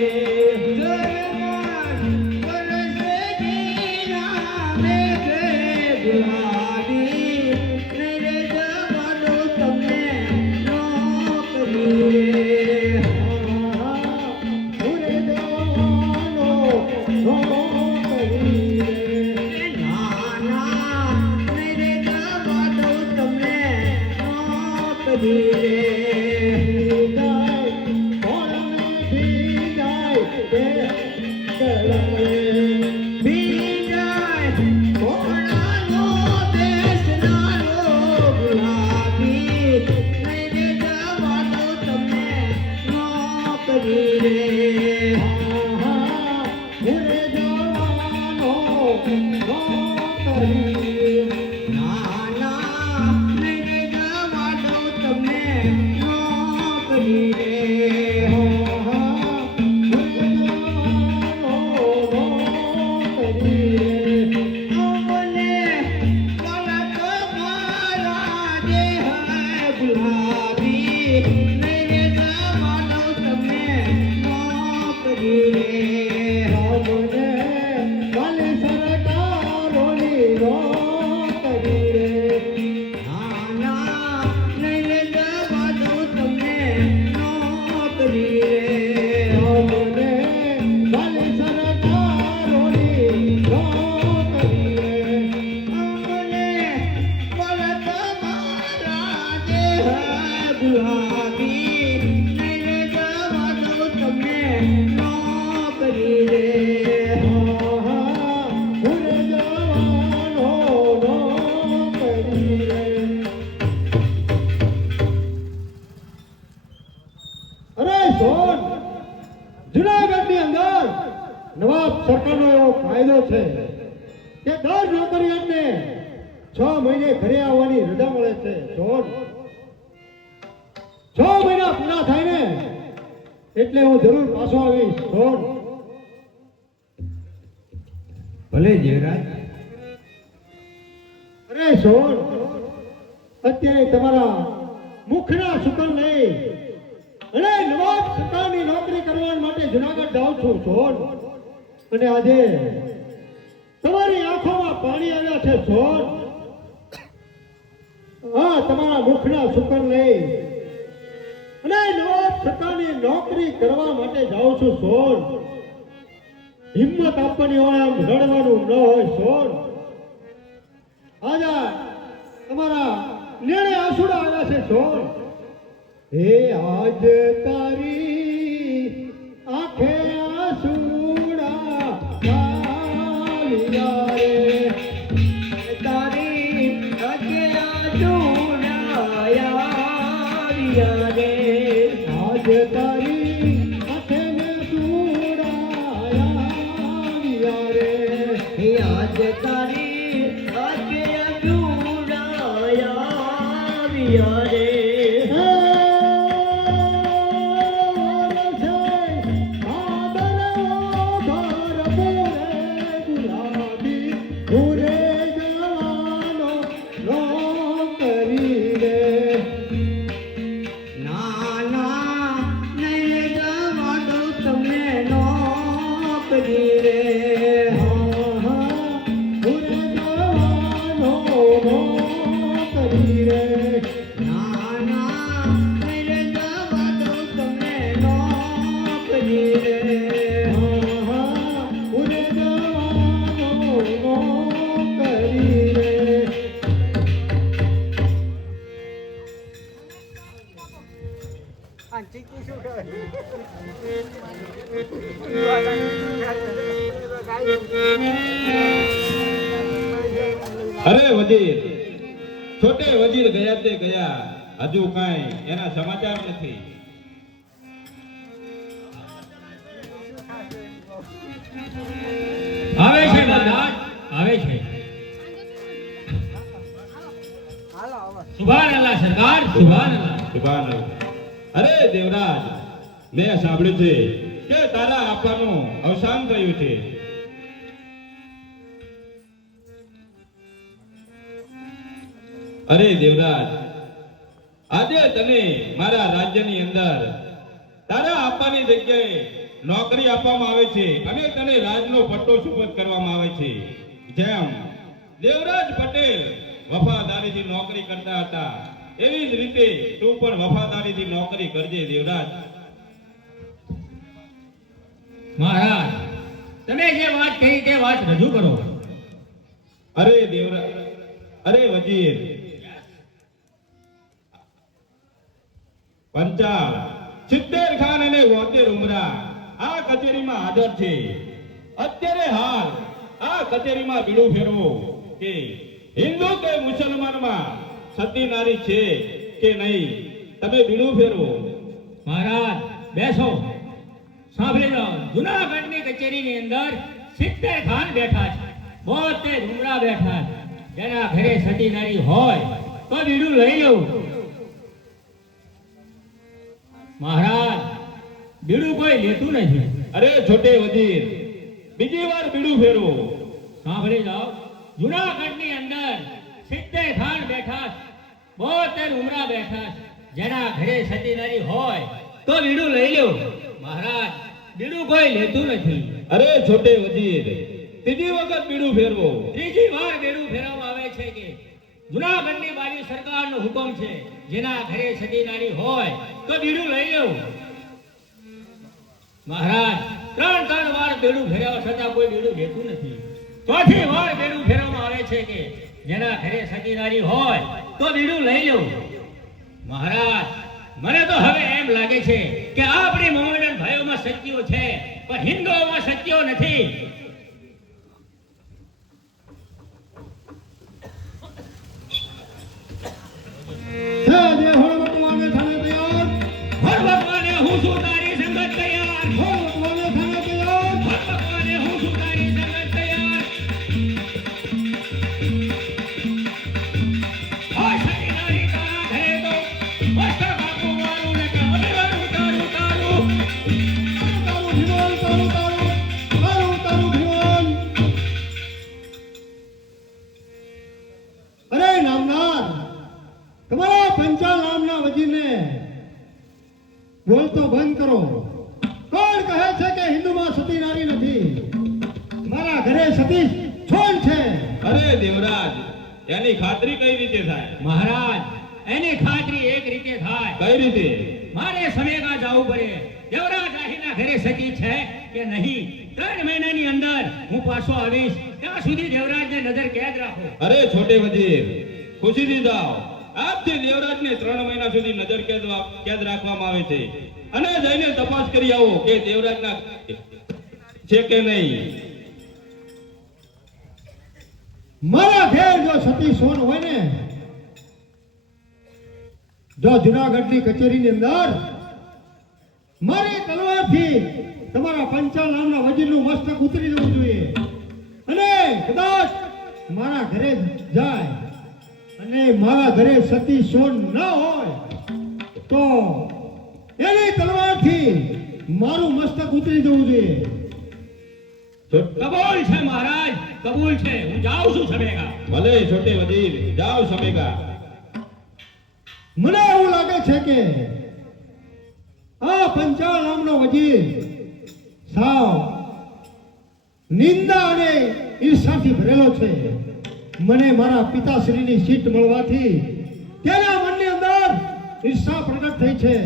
જુનાગઢની અંદર નવાબ સરકારનો એવો કાયદો છે કે દર નોકરિયાતને 6 મહિને ઘરે આવવાની રજા મળે છે. 6 મહિના પૂરા થાય ને એટલે હું જરૂર પાછો આવીશ. ભલે દેવરાજ. અરે સોન, અત્યારે તમારા મુખના શુકન નહીં અને નવાબ સરકારની નોકરી કરવા માટે જુનાગઢ જાઉં છું સોન. અને આજે તમારી આંખોમાં પાણી આવ્યા છે સોન. હા, તમારા મુખના શુકન નહીં અને નવાબ સરકારની નોકરી કરવા માટે જાઉં છું સોન. હિંમત આપવાની હોય, આમ રડવાનું ન હોય સોન. આજા તમારા નેણે આંસુડા આવ્યા છે સોન. હે આજ તારી આંખે આંસુડા આવ્યા રે, તારી આંખે આંસુડા આવ્યા રે. આજ તારી આંખે આંસુડા આવ્યા રે. હે આજ તારી આંખે આંસુડા આવ્યા રે. અરે વજીર, છોટે વજીર ગયા તે ગયા, હજુ કાંઈ એના સમાચાર નથી. આવે છે મહારાજ, આવે છે. હાલો હવે સુભાનઅલ્લાહ સરકાર, સુભાનઅલ્લાહ. સુભાન. અરે દેવરાજ, મેં સાંભળ્યું છે કે તારા આપાનું અવસાન થયું છે. અરે દેવરાજ, આજે તને મારા રાજ્યની અંદર તારા આપાની જગ્યાએ નોકરી આપવામાં આવે છે અને તને રાજનો પટ્ટો સુપરત કરવામાં આવે છે. જેમ દેવરાજ પટેલ વફાદારીથી નોકરી કરતા હતા એવી જ રીતે તું પણ વફાદારીથી નોકરી કરજે દેવરાજ. મહારાજ, તમે જે વાત કહી તે વાત રજૂ કરો. અરે દેવરાજ, અરે વજીર, પંચાલ, 70 ખાન અને 72 ઉમરા આ કચેરીમાં હાજર છે. અત્યારે હાલ આ કચેરીમાં બીડું ફેરવો કે હિન્દુ કે મુસલમાનમાં સતી નારી છે કે નહીં. તમે બીડું ફેરવો. મહારાજ બેસો. સાંભળી લો, જુનાગઢની કચેરીની અંદર 70 ખાન બેઠા છે, 72 ઉમરા બેઠા છે. જેના ઘરે સતી નારી હોય તો બીડું લઈ લેવું. મહારાજ, બીડું કોઈ લેતું નથી. અરે છોટે વજીર, બીજી વાર બીડું ફેરવો. સાંભળી જાઓ, જુનાગઢની અંદર 70 ખાન બેઠા છે, 72 ઉમરા બેઠા છે. જેના ઘરે સતી નારી હોય તો બીડું લઈ લેવું. મહારાજ, બીડું કોઈ લેતું નથી. અરે છોટે વજીર, ત્રીજી વખત બીડું ફેરવો. ત્રીજી વાર બેડું ફેરવવામાં આવે છે કે જુનાગઢની બારી સરકારનો હુકમ છે, જેના ઘરે સતી નારી હોય તો બીડું લઈ લેવું. મહારાજ, 3 વાર બેડું ફેરવવા છતાં કોઈ બીડું લેતું નથી. ચોથી વાર બેડું ફેરવવામાં આવે છે કે જેના ઘરે સતી નારી હોય તો બીડું લઈ લેવું. મહારાજ, મને તો હવે એમ લાગે છે કે આપણી મોમેડન ભાઈઓમાં સત્યો છે પણ હિન્દુઓમાં સત્યો નથી. હે જે હળવટવાને થાને તૈયાર, હર ભગવાને હું છું તારી સંગત તૈયાર. હળવટવાને થાને તૈયાર. હર ભગવાને હું છું તારી સંગત તૈયાર. હોય સતી નારી તારા ઘરે તો મસ્તક આપું વાળું ને કે અભિવારું તારું તારું. તારું ભીમાન, તારું તારું, તારું તારું ભીમાન. અરે નામનાર, તમારા પંચાલ નામના વજીરને બોલતો બંધ કરો. કોણ કહે છે કે હિન્દુમાં સતી નારી નથી? મારા ઘરે સતી છોડ છે. અરે દેવરાજ, એની ખાતરી કઈ રીતે થાય? મહારાજ, એની ખાતરી એક રીતે થાય. કઈ રીતે? મારે સમેગા જવું પડે. દેવરાજ આહીના ઘરે સતી છે કે નહીં, 3 મહિનાની અંદર હું પાછો આવીશ. ત્યાં સુધી દેવરાજને નજર કેદ રાખો. અરે છોટે વજીર, ખુશીથી જાઓ. આજથી દેવરાજને 3 મહિના સુધી નજર કેદ રાખવામાં આવે છે અને જઈને તપાસ કરી આવો કે દેવરાજના છે કે નહીં. મારા ઘેર જો સતી સોન હોય ને, જો જુનાગઢની કચેરીની અંદર મારી તલવારથી તમારા પંચાલ નામના વજીરનું મસ્તક ઉતરી જવું જોઈએ. અને કદાચ મારા ઘરે જાય અને મારા ઘરે સતી સોન ન હોય તો એની તલવારથી મારું મસ્તક ઉતરી જવું જોઈએ. કબૂલ છે મહારાજ, કબૂલ છે. હું જાઉં છું સમેગા. ભલે છોટે વજીર, જાઓ સમેગા. મને એવું લાગે છે કે આ પંચાલ નામનો વજીર સાવ નિંદા અને ઈર્ષાથી ભરેલો છે. મને મારા પિતાશ્રીની સીટ મળવાથી તેના મનની અંદર ઈર્ષા પ્રગટ થઈ છે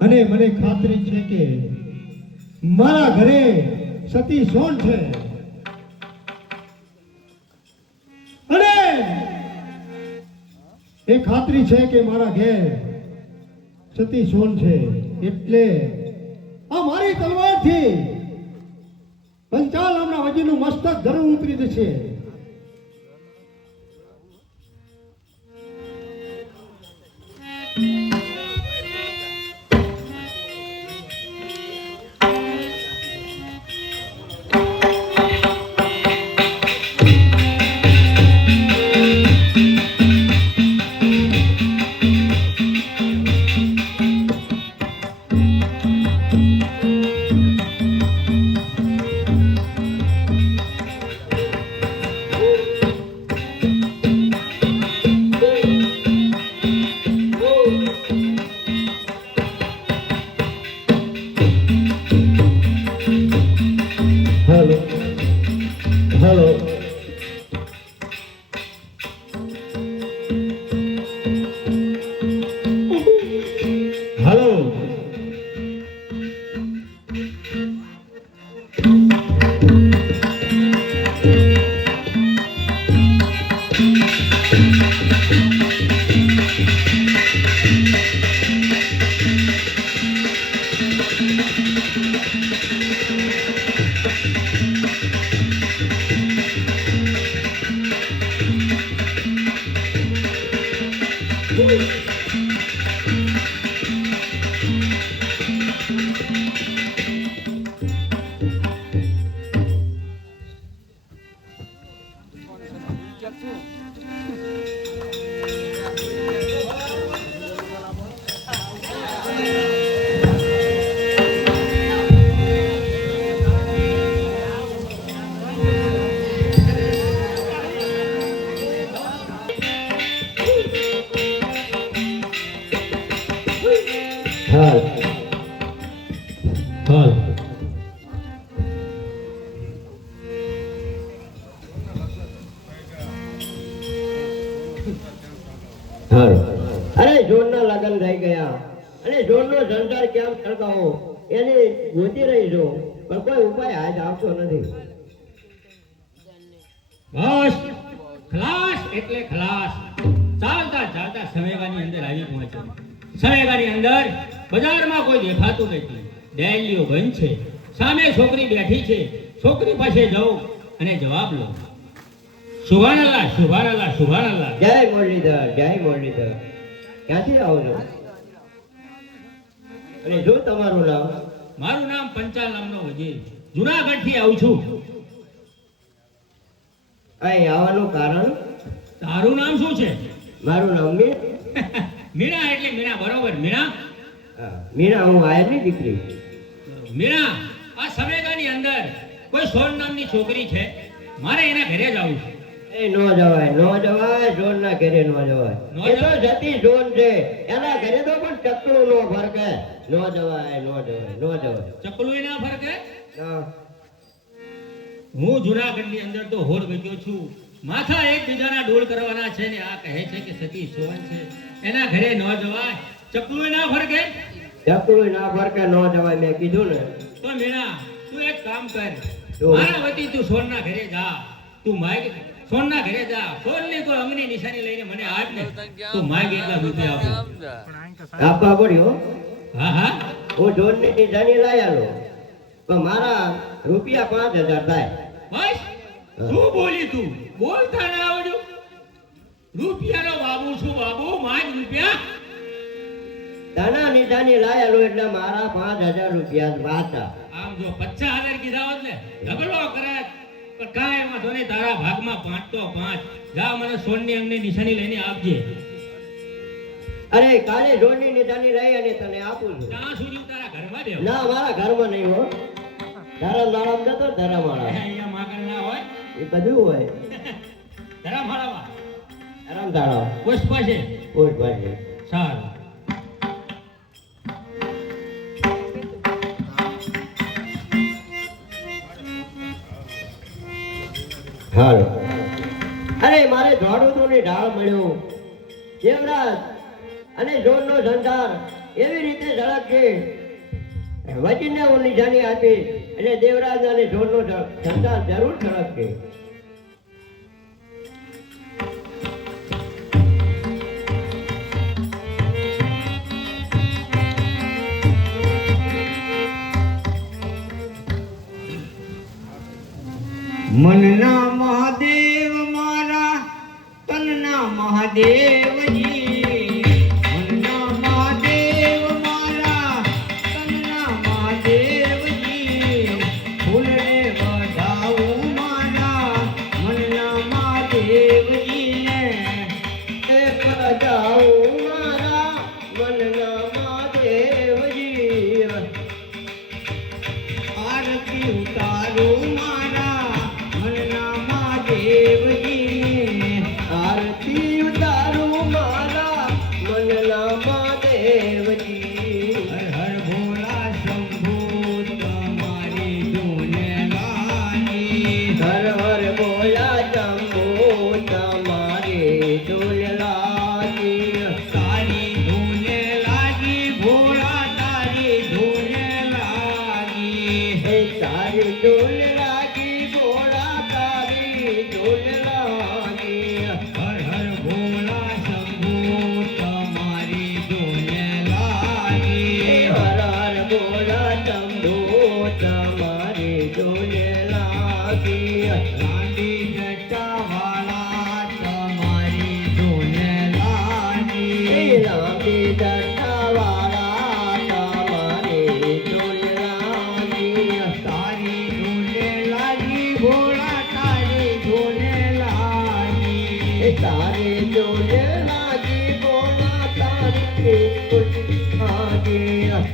અને મને ખાતરી છે કે મારા ઘરે સતી સોન છે અને એ ખાતરી છે કે મારા ઘેર સતી સોન છે. એટલે આ મારી તલવારથી પંચાલ નામના વજીરનું મસ્તક જરૂર ઉતરી જશે. સંસાર કેમ સળગાવો એની ગોતી રહી છો, પણ કોઈ ઉપાય આજ આવતો નથી. બસ ખલાસ એટલે ખલાસ. ચાલતા ચાલતા સવેગાની અંદર આવી પહોંચ્યો. સવેગાની અંદર બજારમાં કોઈ દેખાતું નથી. ડેલીઓ બંધ છે. સામે છોકરી બેઠી છે. છોકરી પાસે જાઉં અને જવાબ લઉં. સુભાનલ્લાહ સુભાનલ્લાહ સુભાનલ્લાહ. જય મુરલીધર, જય મુરલીધર. ક્યાંથી આવો છો અને શું તમારું નામ? મારું નામ પંચાલમનો વજીર. જુનાગઢથી આવું છું. અહીં આવવાનું કારણ? તારું નામ શું છે? મારું નામ મીણા. એટલે મીણા, બરોબર. મીણા, મીણા, હું આયરની દીકરી. મીણા, આ સવેગાની અંદર કોઈ સોન નામની છોકરી છે. મારે એના ઘરે જ આવું છે. એ નો જવાય, નો જવાય. જોન ના ઘરે નો જવાય. નો એ તો જતી જોન છે, એના ઘરે તો પણ ચકલું નો ફરકે. નો જવાય, નો જવાય, નો જવાય. ચકલું ના ફરકે. ના. હું જુનાગઢની અંદર તો હોડ ગયો છું. માથા એકબીજાના ડોળ કરવાના છે ને આ કહે છે કે સતી સોન છે. એના ઘરે ન જવાય. ચકલું ના ફરકે. ચકલું ના ફરકે, નો જવાય. મેં કીધું ને. તો મીણા, તું એક કામ કર. શું? મારા વતી તું સોનના ઘરે જા. તું માગ સોનના ઘરે જા. સોનની કોઈ અંગની નિશાની લઈને મને આપ ને. તું માગ એટલા રૂપિયા આપો. પણ અહીં તો સાહેબ આપવા પડ્યો. હા હા. હું જોન ની નિશાની લાયાલો, પણ મારા રૂપિયા 5000 થાય. બસ શું બોલી તું? બોલતા ના આવડ્યું? રૂપિયાનો બાબુ છું બાબુ. માગ રૂપિયા. તાના નિશાની લાયાલો એટલે મારા 5000 રૂપિયા વાતા. આમ જો 50,000 કીધા હોત ને ઝઘડો કરે, પણ કાંઈ વાંધો નહીં. તારા ભાગમાં 5 તો 5. જા, મને સોનની અંગની નિશાની લઈને આપજે. અરે કાલે જોન ની નિશાની લઈ અને તને આપું છું. ત્યાં સુધી તારા ઘરમાં બેહો. ના, મારા ઘરમાં નહીં હો. ધરમવાળા જતો ધરમવાળા. અહીંયા માગણ ના હોય. એ બધું હોય. ધરમવાળામાં ધરમવાળા પોસ્ટ પાસે. કોટ પાસે. સારું. હાલો. અરે મારે દોડું ને ઢાળ મળ્યો. દેવરાજ અને જોનનો સંસાર એવી રીતે ઝળકશે. વચીને હું નિશાની આપી એટલે દેવરાજ અને જોનનો સંસાર જરૂર ઝળકશે. મનના મહાદેવ મારા, તનના મહાદેવજી. મનના મહાદેવ મારા, તનના મહાદેવજી. ફૂલને વધાવું મારા મનના મહાદેવજીને. એક જાઉં મારા મનના મહાદેવજી. આરતી ઉતારું મારા મનના મહાદેવજીને. આરતી ઉતારું મારા મનના મહાદેવજી. હર હર ભોળા શંભુ તમારી ધૂને લાગી. હર હર બોલા જંબો તમારી ધૂલ લાગી. તારી ધૂને લાગી ભોળા, તારી ધૂને લાગી. હે તારી ધૂલ લાગી બોલા, તારી ધૂલ લાગી. હર હર ભોળા શંભુ તમારી ધૂને લાગી. હર હર બોલા જંબો તમારી ધૂલ લાગી. લાંડી જટાવાળા તમારી ધૂને લાગી. લાંબી જટાવાળા તમારી ધૂલ લાગી. તારી ધૂને લાગી ભોળા, તારી ધૂને લાગી. તારી ધૂલ લાગી બોલા, તારી ધૂલ લાગી.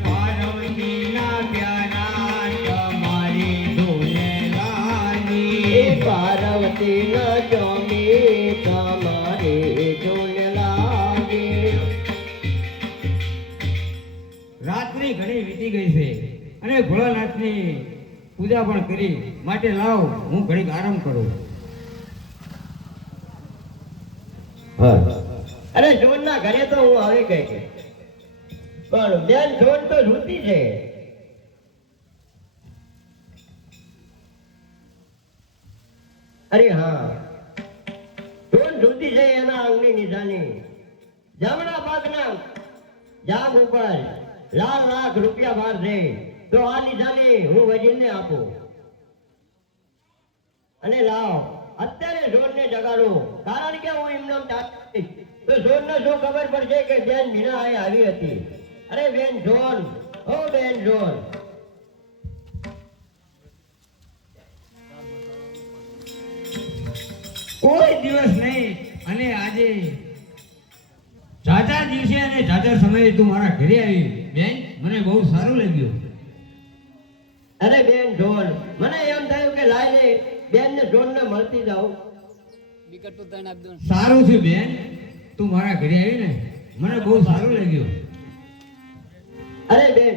પાર્વતીના પ્યારા તમારી ધૂને લાગી. પાર્વતી ના જોમી તમારી ધૂલ લાગી. રાત્રિ ઘણી વીતી ગઈ છે અને ભોળાનાથની પૂજા પણ કરી, માટે લાવ હું ઘડીક આરામ કરું. અરે જોનના ઘરે તો હું આવી ગઈ છે. પણ બેન જોન તો રૂતી છે. અરે હા, જોન રૂતી છે એના અંગની નિશાની. જમણા પગના જાગ ઉપર લાખ લાખ રૂપિયા બહાર છે, તો આ નિશાની હું વજીરને આપું. અને લાવ અત્યારે જોરને જગાડો, કારણ કે હું એમનો તો જોરને શું ખબર પડશે કે બેન મીના અહીં આવી હતી. અરે બેન જોન, ઓ બેન જોન. કોઈ દિવસ નહીં અને આજે જાજા દિવસે અને જાજા સમયે તું મારા ઘરે આવી બેન, મને બહુ સારું લાગ્યું. અરે બેન જોન, મને એમ થયું કે લાઈને બેન ને જોન ને મળતી જાઉં. સારું છે બેન, તું મારા ઘરે આવી ને મને બહુ સારું લાગ્યું. અરે બેન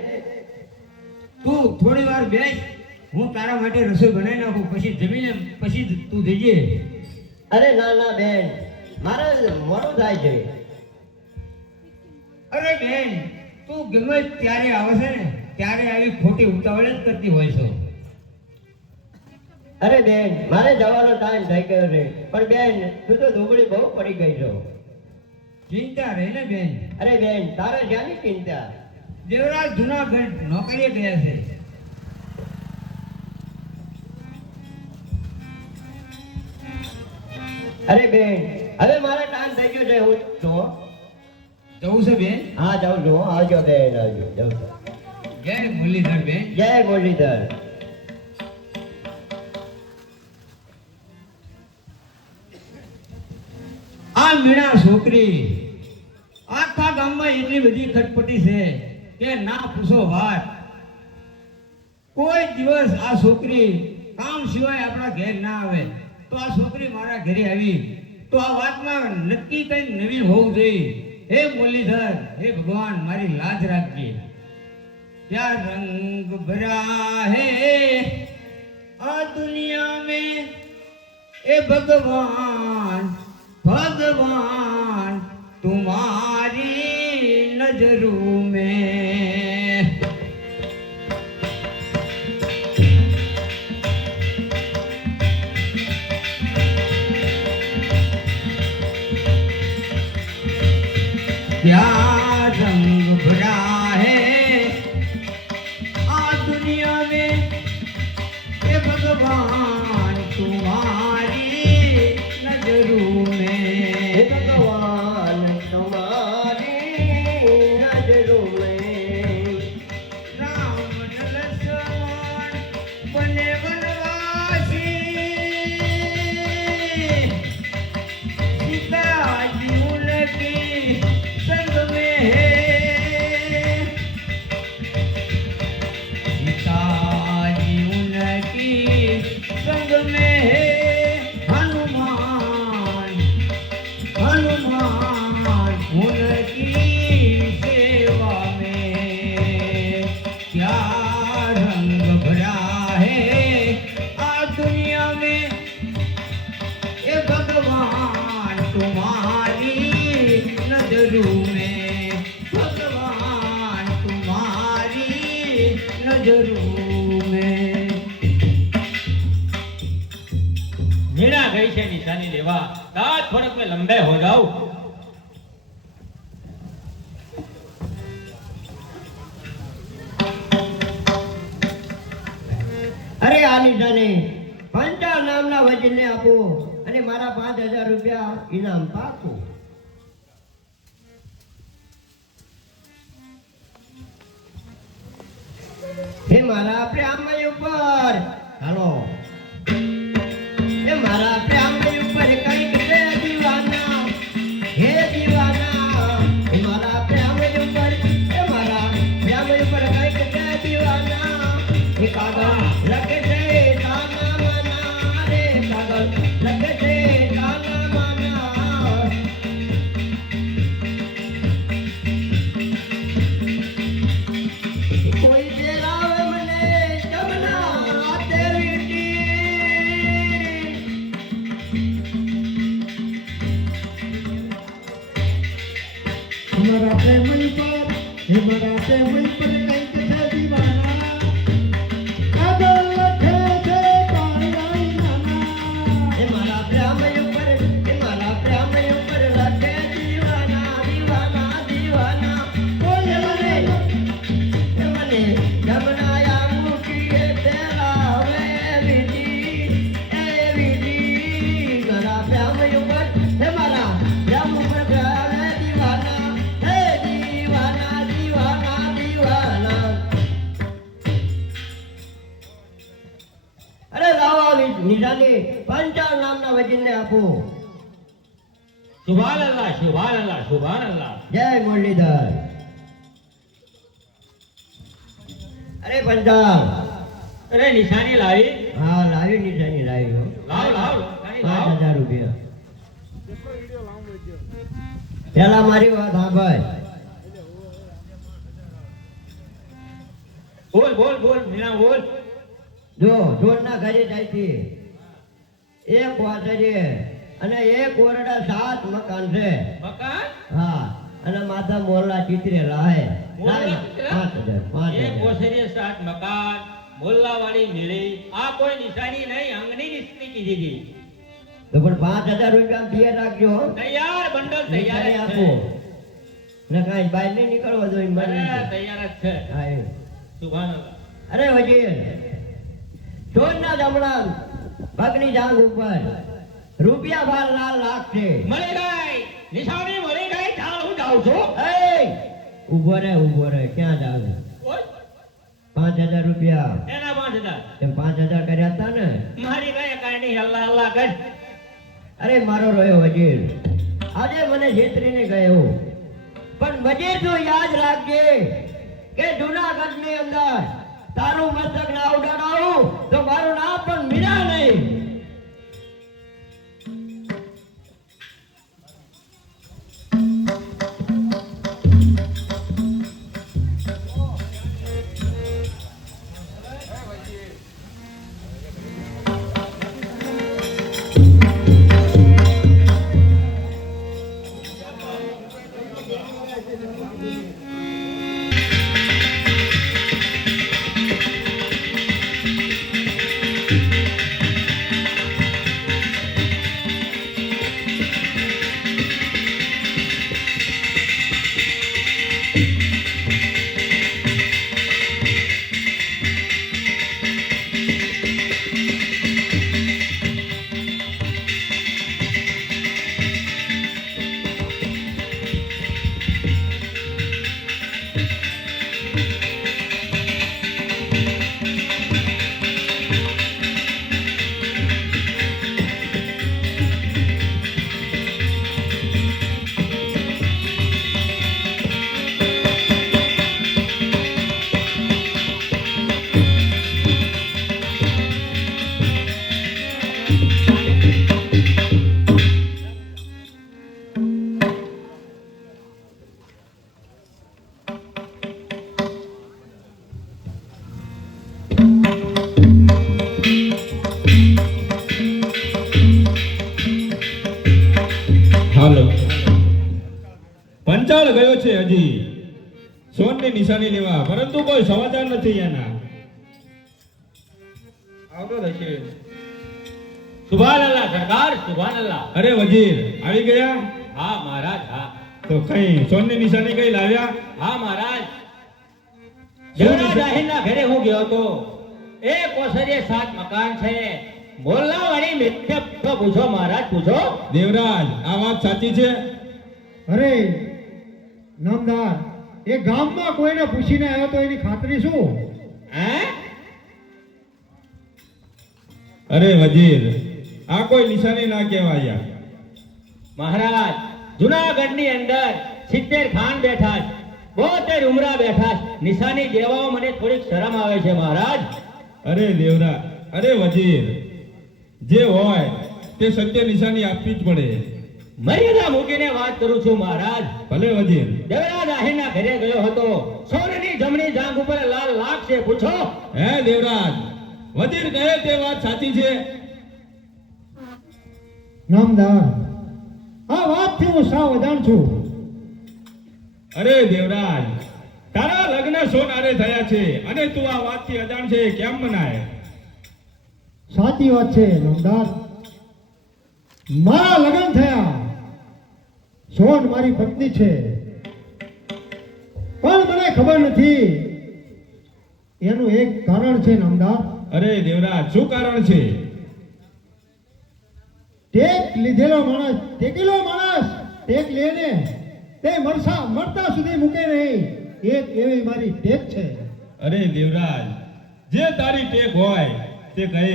તું થોડી વાર બેસ, હું તારા માટે રસોઈ બનાવી નાખું, પછી જમીને પછી તું જઈએ. અરે ના ના બેન, મારે મોડું થાય છે. અરે બેન, તું ગમે ત્યારે આવે છે ને ત્યારે આવી ખોટી ઉતાવળ જ કરતી હોય છો. અરે બેન, મારે જવાનો ટાઈમ થઈ ગયો છે, પણ બેન તું તો દુબળી બહુ પડી ગઈ છો. ચિંતા રહે ને બેન. અરે બેન, તારે શાની ચિંતા? દેવરાજ જુનાગઢ નોકરીએ ગયા છે. અરે બેન, હવે મારે ટાઈમ થઈ ગયો છે, હું છું. જવું છે બેન? હા જાઉં છું. આવજો બેન, આવજો. જાઉં છું. જય મુરલીધર બેન. જય મુરલીધર. આ મીણા છોકરી આખા ગામમાં એટલી બધી ખટપટી છે કે ના પૂછો વાત. કોઈ દિવસ આ છોકરી કામ સિવાય આપણા ઘેર ના આવે, તો આ છોકરી મારા ઘરે આવી તો આ વાતમાં નક્કી કઈ નવીન હોવું જોઈએ. હે મુરલીધર, હે ભગવાન, મારી લાજ રાખજે. क्या रंग भरा है आ दुनिया में ए भगवान भगवान तुम्हारी नजरों में. क्या रंग भरा है आ दुनिया में ये भगवान तुम्हारी नजरों में. भगवान तुम्हारी नजरों में. राम लक्ष्मण बने वनवासी, सीता जी उनकी संग में है. सीताजी उनकी संग में है. हनुमान हनुमान उनकी सेवा में. क्या रंग भरा है आ दुनिया में ये भगवान तुम्हारी नजरों में. भगवान तुम्हारी नजरों में. मीणा गई से निशानी लेवा, दांत फड़क में लंबे हो जाओ. અરે આ નિશાને પંચા નામના વજીરને આપો અને મારા 5000 રૂપિયા ઇનામ પાકું. હે મારા પ્રેમય ઉપર હાલો, હે મારા પ્રેમય ઉપર કઈક દે દીવાના, હે દીવાના. હે મારા પ્રેમય ઉપર, હે મારા પ્રેમય ઉપર કઈક દે દીવાના. હે કાગળ લખે છે તાના માના રે, કાગળ લખે છે તાના માના. કોઈ દેરાવે મને જમના તે વીટી કે મુઈ પર કંઈક છે દીવાના કાગળ લખે છે પાણી નાના એ મારા પ્રેમ ઉપર લખે દીવાના દીવાના દીવાના કોઈ મને મને જમનાયા મૂકીએ તેરા હવે વિધિ મારા પ્રેમ ઉપર હે મારા પ્રેમ ઉપર પ્રેમ દીવાના હે દીવાના દીવાના દીવાના અરે લાવો નિશાની પંચાલ નામના વજીરને આપો સુભાન અલ્લાહ સુભાન અલ્લાહ સુભાન અલ્લાહ જય મુરલીધર અરે પંચાલ અરે નિશાની લાવી હા લાવી નિશાની લાવી હો. લાવ લાવ નિશાની લાવ 5000 રૂપિયા પેલા મારી વાત સાંભળ બોલ બોલ બોલ મીના બોલ જો જોડના ઘરે જાય છે એક વાસરી અને એક ઓરડા 7 મકાન છે મકાન હા અને માથા મોરલા ચિતરેલા હે મોરલા ચિતરેલા? 5000 એક ઓસરીએ 7 મકાન મોલ્લાવાળી મેળી આ કોઈ નિશાની નહીં અંગની નિશાની કીધી હતી તો પણ 5000 રૂપિયા દિયે રાખજો હો. તૈયાર બંડલ તૈયાર નિશાની જ આપો છે ને કાંઈ બહાર નહીં નીકળવો જોઈએ મને અરે તૈયાર જ છે હા એ. સુભાનઅલ્લાહ અરે વજીર ચોરના જમણા પગની જાંગ ઉપર રૂપિયા 12 લાખ છે મળી ગઈ નિશાની મળી ગઈ ચાલ હું જાઉં છું એ ઊભો રહે ક્યાં જાવ ઓય 5000 રૂપિયા એના 5000 તેમ 5000 કર્યા હતા ને મારી કઈ કાંઈ નહીં અલ્લાહ અલ્લાહ કર અરે મારો રહ્યો વજીર આજે મને છેતરીને ગયો પણ વજીર તું યાદ રાખજે કે જૂનાગઢની અંદર તારું મસ્તક ના ઉડાડાવું તો મારું નામ પણ મીરા નહીં હાલો પંચાળ ગયો છે હજી સોનની નિશાની લેવા પરંતુ કોઈ સમાચાર નથી એના આવતો રહેશે સુભાનઅલ્લાહ સરકાર સુભાનઅલ્લાહ અરે વજીર આવી ગયા હા મહારાજ હા તો કઈ સોનની નિશાની કઈ લાવ્યા હા મહારાજ દેવરાજ આહિરના ઘરે હું ગયો હતો એક ઓસરીએ 7 મકાન છે મોલ્લાવાળી મિત્તપ તો પૂછો મહારાજ પૂછો દેવરાજ આ વાત સાચી છે અરે નામદાર એ ગામમાં કોઈને પૂછીને આવ્યો તો એની ખાતરી શું હે અરે વજીર આ કોઈ નિશાની ના કહેવાય મહારાજ જુનાગઢની અંદર 70 ખાન બેઠા છે 72 ઉમરા બેઠા છે નિશાની દેવામાં મને થોડીક શરમ આવે છે મહારાજ અરે દેવરા અરે વજીર જે હોય તે સત્ય નિશાની આપવી જ પડે મર્યાદા મૂકીને વાત કરું છું મહારાજ ભલે વજીર દેવરાજ આહિરના ઘરે ગયો હતો સોનની જમણી જાંઘ ઉપર લાલ લાખ છે પૂછો હે દેવરાજ વજીર કહે તે વાત સાચી છે નામદાર આ વાતથી હું સાવ અજાણ છું અરે દેવરાજ તારા લગ્ન સોનારે થયા છે અને તું આ વાતથી અજાણ છે, કેમ મનાય? સાચી વાત છે નામદાર, મારા લગ્ન થયા. સોન મારી પત્ની છે, પણ મને ખબર નથી. એનું એક કારણ છે નામદાર. અરે દેવરાજ, શું કારણ છે? ટેક લીધેલો માણસ, ટેકેલો માણસ ટેક લેને તે મરતા સુધી મૂકે નહીં, એક એવી મારી ટેક છે. અરે દેવરાજ, જે તારી ટેક હોય તે કહે,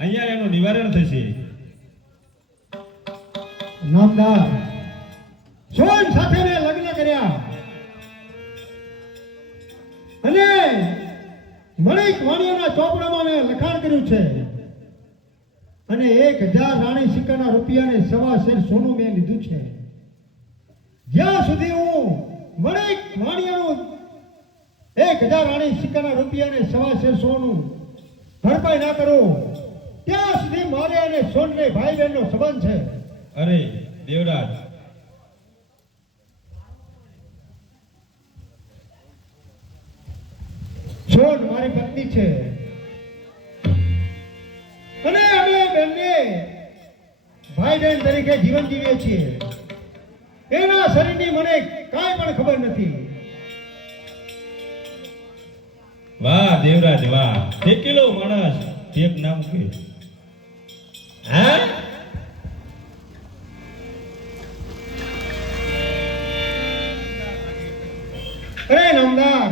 અહીંયા એનું નિવારણ થશે. નામદાર, સોન સાથે મેં લગ્ન કર્યા અને મણિક વાણિયાના ચોપડામાં મેં લખાણ કર્યું છે અને 1000 રાણી સિક્કાના રૂપિયાને 1.25 શેર સોનું મેં લીધું છે. જ્યાં સુધી હું મણિક વાણિયાનું 1000 રાણી સિક્કાના રૂપિયાને 1.25 શેર સોનું ભરપાઈ ના કરું, ત્યાં સુધી મારે અને સોનને ભાઈ બહેનનો સંબંધ છે. અરે દેવરાજ, સોન મારી પત્ની છે અને અમે બંને ભાઈ બહેન તરીકે જીવન જીવીએ છીએ. એના શરીરની મને કાંઈ પણ ખબર નથી. વાહ દેવરાજ વાહ, ટેકેલો માણસ ટેક ના મૂકે. હા, અરે નામદાર,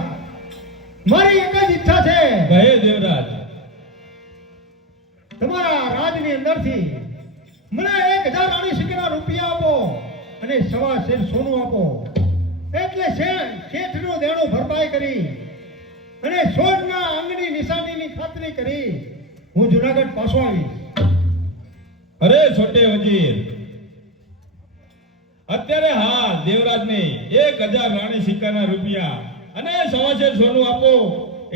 મારી એક જ ઈચ્છા છે. કહે દેવરાજ. તમારા રાજની અંદરથી મને 1000 રાણી સિક્કાના રૂપિયા આપો અને 1.25 શેર સોનું આપો, એટલે શેઠનું દેણું ભરપાઈ કરી અને સોનના અંગની નિશાનીની ખાતરી કરી હું જુનાગઢ પાછો આવીશ. અરે છોટે વજીર, અત્યારે હાલ દેવરાજને 1000 રાણી સિક્કાના રૂપિયા અને 1.25 શેર સોનું આપો,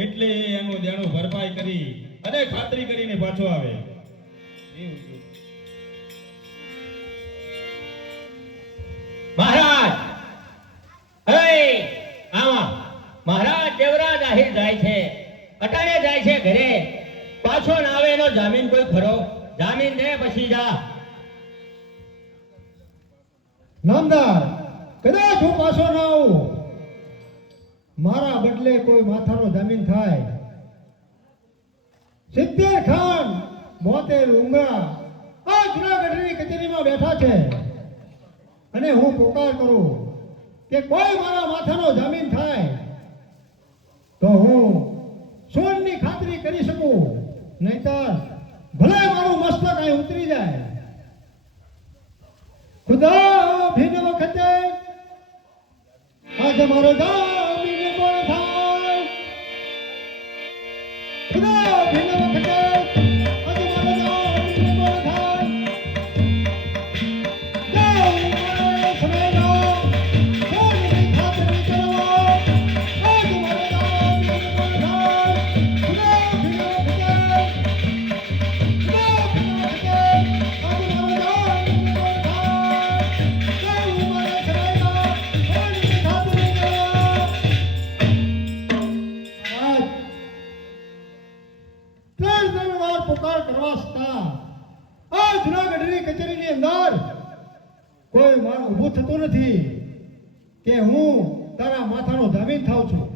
એટલે એનું દેણું ભરપાઈ કરી અને ખાતરી કરીને પાછો આવે. મહારાજ, મહારાજ દેવરાજ આહિર જાય છે, અટાણે જાય છે ઘરે, પાછો ના આવે એનો જામીન કોઈ ખરો? જામીન દે પછી જા. નામદાર, કદાચ હું પાછો ના આવું, મારા બદલે કોઈ માથાનો જામીન થાય. 70 ખાન 72 ઉંગરા આ જુનાગઢની કચેરીમાં બેઠા છે અને હું પોકાર કરું કે કોઈ મારા માથાનો જામીન થાય તો હું સોનની ખાતરી કરી શકું, નહીતર ભલે મારું મસ્તક અહીં ઉતરી જાય. ખુદા ભીન વખતે આજ મારો જામીન કોણ થાય? ખુદા ભીન વખતે આજ મારો જામીન કોણ થાય? જાઉં મારે સમયનો સોનની ખાતરી કરવા, આજ મારો જામીન કોણ થાય? ખુદા ભીન વખતે, ખુદા ભીન વખતે આજ મારો જામીન કોણ થાય? જાઉં મારે સમયનો સોનની ખાતરી કરવા. આજ 3 વાર પુકાર કરવા છતાં આ જુનાગઢની કચેરીની અંદર કોઈ મારું ઊભું થતું નથી કે હું તારા માથાનો જામીન થાઉં છું.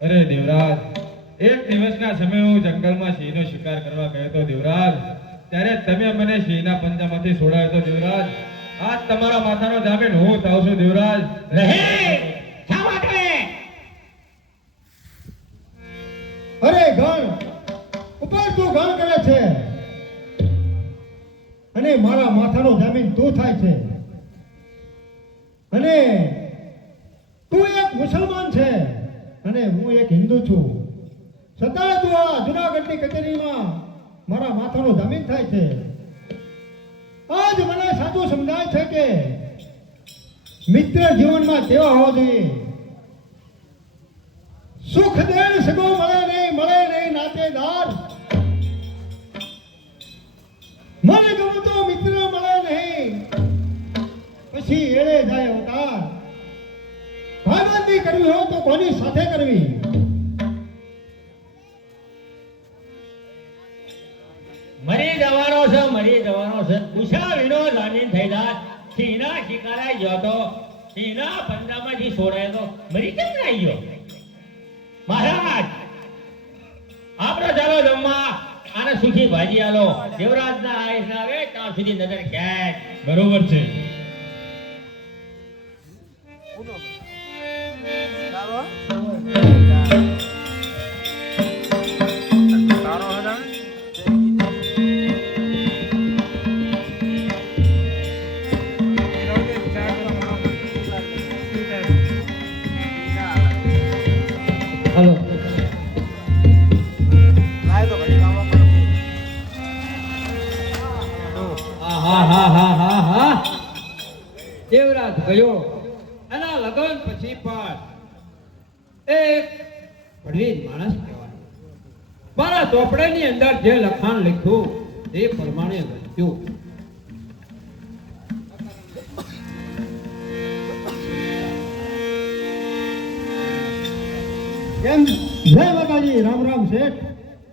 અરે દેવરાજ, એક દિવસના સમયે હું જંગલમાં સિંહનો શિકાર કરવા ગયો હતો દેવરાજ, ત્યારે તમે મને સિંહના પંજામાંથી છોડાયો હતો દેવરાજ. આજ તમારા માથાનો જામીન હું થાઉં છું દેવરાજ. શા માટે? અરે ગણ ઉપર તું ગણ કરે છે અને મારા માથાનો જામીન તું થાય છે અને તું એક મુસલમાન છે અને હું એક હિન્દુ છું, છતાં તું આ જુનાગઢની કચેરીમાં મારા માથાનો જામીન થાય છે. આજ મને સાચું સમજાય છે કે મિત્ર જીવનમાં કેવા હોવા જોઈએ. સુખ દેણ સગો મળે નહીં નાતેદાર, મને ગમતો મિત્ર મળે નહીં પછી એળે જાય અવતાર. પૂછ્યા વિનો જામીન થઈ જાય સિંહના શિકારાઈ ગયો તો સિંહના પંજામાંથી છોડાયો તો મરી કેમ ના ગયો મહારાજ આપણો ચાલો જમવા આને સુખી ભાજી આલો દેવરાજના આયુષ ના આવે ત્યાં સુધી નજર ખેંચ બરોબર છે તારો હતા હાલો દેવરાજ ગયો એના લગ્ન પછી પણ એક ભણવીર માણસ કહેવાય મારા ચોપડાની અંદર જે લખાણ લખ્યું તે પ્રમાણે લખ્યું કેમ જય માતાજી રામ રામ શેઠ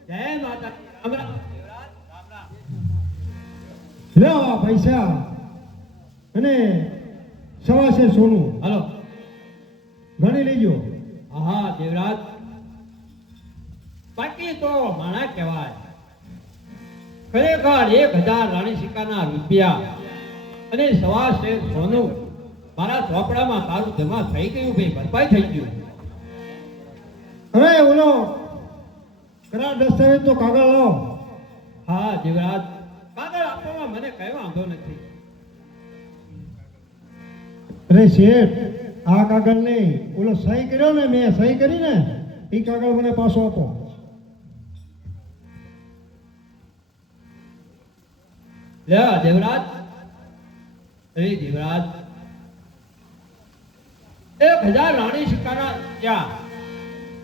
જય માતા રામ રામ. લ્યો આ પૈસા અને સવાસે સોનું હાલો ગણી લેજો હા દેવરાજ બાકી તો માણા કહેવાય ખરેખર 1000 રાણી સિક્કાના રૂપિયા અને સવાસે સોનું મારા ચોપડામાં સારું જમા થઈ ગયું ભાઈ ભરપાઈ થઈ ગયું હવે ઓલો કરાર દસ્તાવેજ તો કાગળ લાવો હા દેવરાજ કાગળ આપવામાં મને કઈ વાંધો નથી અરે શેઠ આ કાગળ નહીં ઓલો સહી કર્યો ને મેં સહી કરી ને એ કાગળ મને પાછો આપો લે દેવરાજ અરે દેવરાજ 1000 રાણી સિક્કાના ત્યાં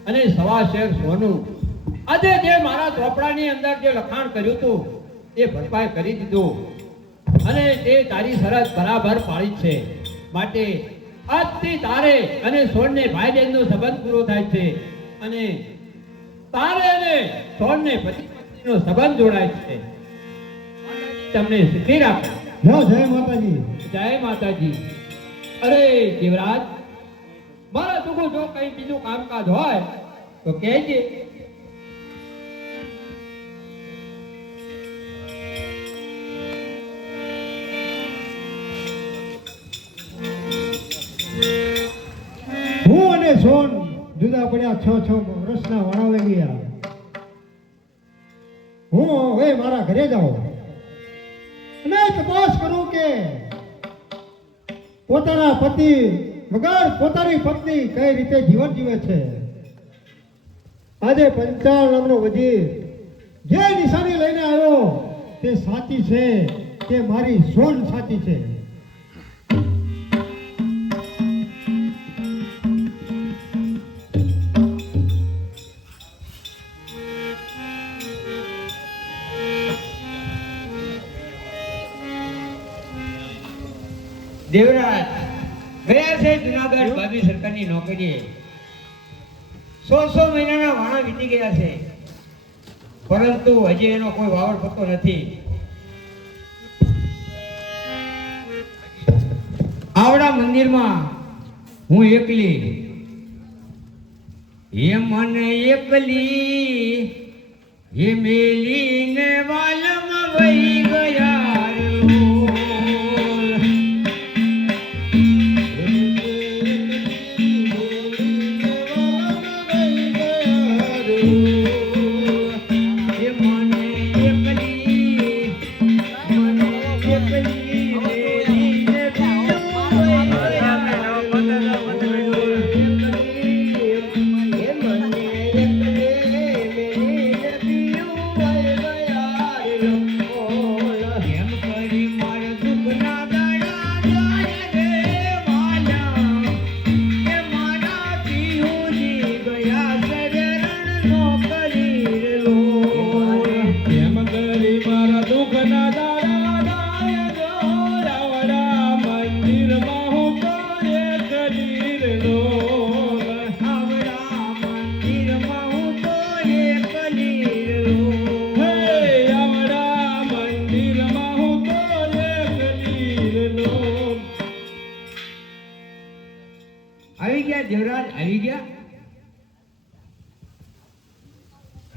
અને સવા શેર સોનું આજે જે મારા ચોપડાની અંદર જે લખાણ કર્યું હતું એ ભરપાઈ કરી દીધું અને તે તારી શરત બરાબર પાડી છે માટે આજથી તારે અને સોનને ભાઈ બહેનનો સંબંધ પૂરો થાય છે અને તારે અને સોનને પતિ પત્નીનો સંબંધ જોડાય છે તમને સુખી રાખે જય માતાજી જય માતાજી અરે દેવરાજ મારા ટૂંકું જો કઈ બીજું કામકાજ હોય તો કહેજે હું અને સોન જુદા પડ્યા 6 વર્ષના વણાવે ગયા હું હવે મારા ઘરે જાઉં અને તપાસ કરું કે પોતાના પતિ વગર પોતાની પત્ની કઈ રીતે જીવન જીવે છે આજે પંચાલ નામનો વજીર જે નિશાની લઈને આવ્યો તે સાચી છે કે મારી સોન સાચી છે દેવરાજ ગયા છે જુનાગઢ ભાભી સરકારની નોકરીએ 100 મહિનાના વાણા વીતી ગયા છે પરંતુ હજી એનો કોઈ વાવડ થતો નથી આવડા મંદિરમાં હું એકલી એ મને એકલી એ મેલીને વાલમ વહી ગયા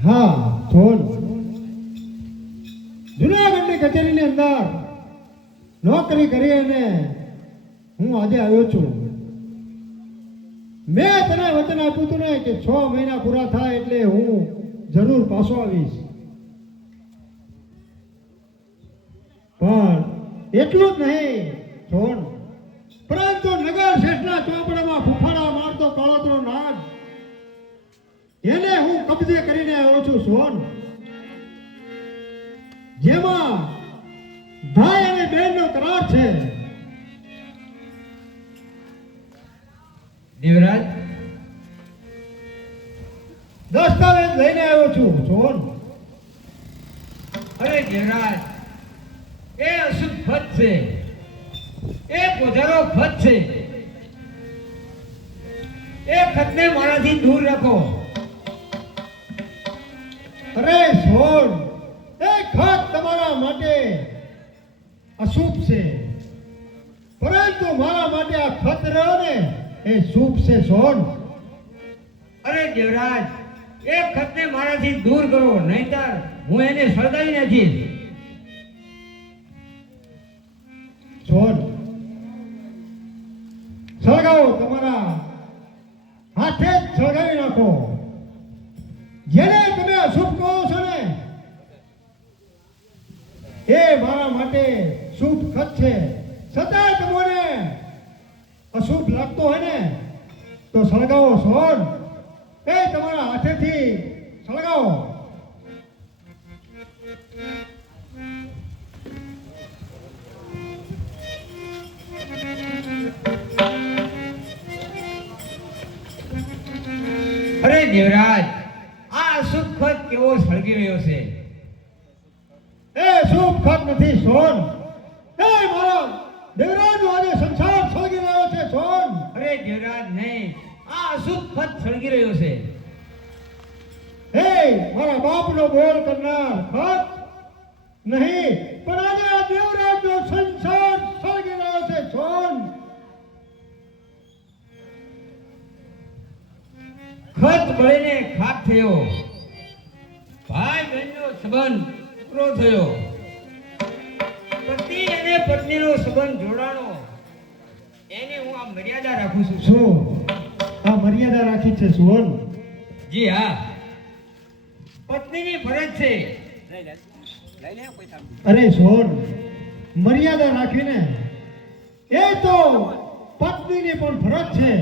હા જોન જુનાગઢની કચેરીની અંદર નોકરી કરી અને હું આજે આવ્યો છું. મેં તને વચન આપ્યું હતું ને કે 6 મહિના પૂરા થાય એટલે હું જરૂર પાછો આવીશ. પણ એટલું જ નહીં જોન, પરંતુ નગર શેઠના ચોપડામાં ફૂફાડા મારતો કાળોતરો નાગ એને હું કબજે કરીને આવ્યો છું સોન. જેમાં ભાઈ અને બહેનનો કરાર છે. દેવરાજ, દસ્તાવેજ લઈને આવ્યો છું સોન. અરે દેવરાજ, એ અશુભ ફત છે, એ પોધારો ફત છે. એ ફતને મારાથી દૂર રાખો. અરે સોન, એ ખત તમારા માટે અશુભ છે, પરંતુ મારા માટે આ ખત રહ્યો ને એ શુભ છે સોન. અરે દેવરાજ, એ ખતને મારાથી દૂર કરો, નહીંતર હું એને સળગાવી નાખીશ. સોન, સળગાવો, તમારા હાથે જ સળગાવી નાખો. જેને તમે અશુભ કહો છો ને એ મારા માટે શુભ ખત છે. છતાં તમને અશુભ લાગતો હોય ને તો સળગાવો સોન. એ તમારા હાથેથી સળગાવો. અરે દેવરાજ, આ અશુભ ખત કેવો સળગી રહ્યો છે. એ શુભ ખત નથી સોન. એ મારા દેવરાજનો આજે સંસાર સળગી રહ્યો છે સોન. અરે દેવરાજ નહીં, આ અશુભ ખત સળગી રહ્યો છે. હે મારા બાપનો બોલ કરનાર ખત નહીં, પણ આજે આ દેવરાજનો સંસાર સળગી રહ્યો છે સોન. ખત બળીને ખાક થયો, ભાઈ બહેનનો સંબંધ પૂરો થયો, પતિ અને પત્નીનો સંબંધ જોડાણો, એની હું આ મર્યાદા રાખું છું. શું આ મર્યાદા રાખી છે સોન? જી હા, પત્નીની ફરજ છે. લઈ લે પૈસા. અરે સોન, મર્યાદા રાખીને એ તો પત્નીની પણ ફરજ છે.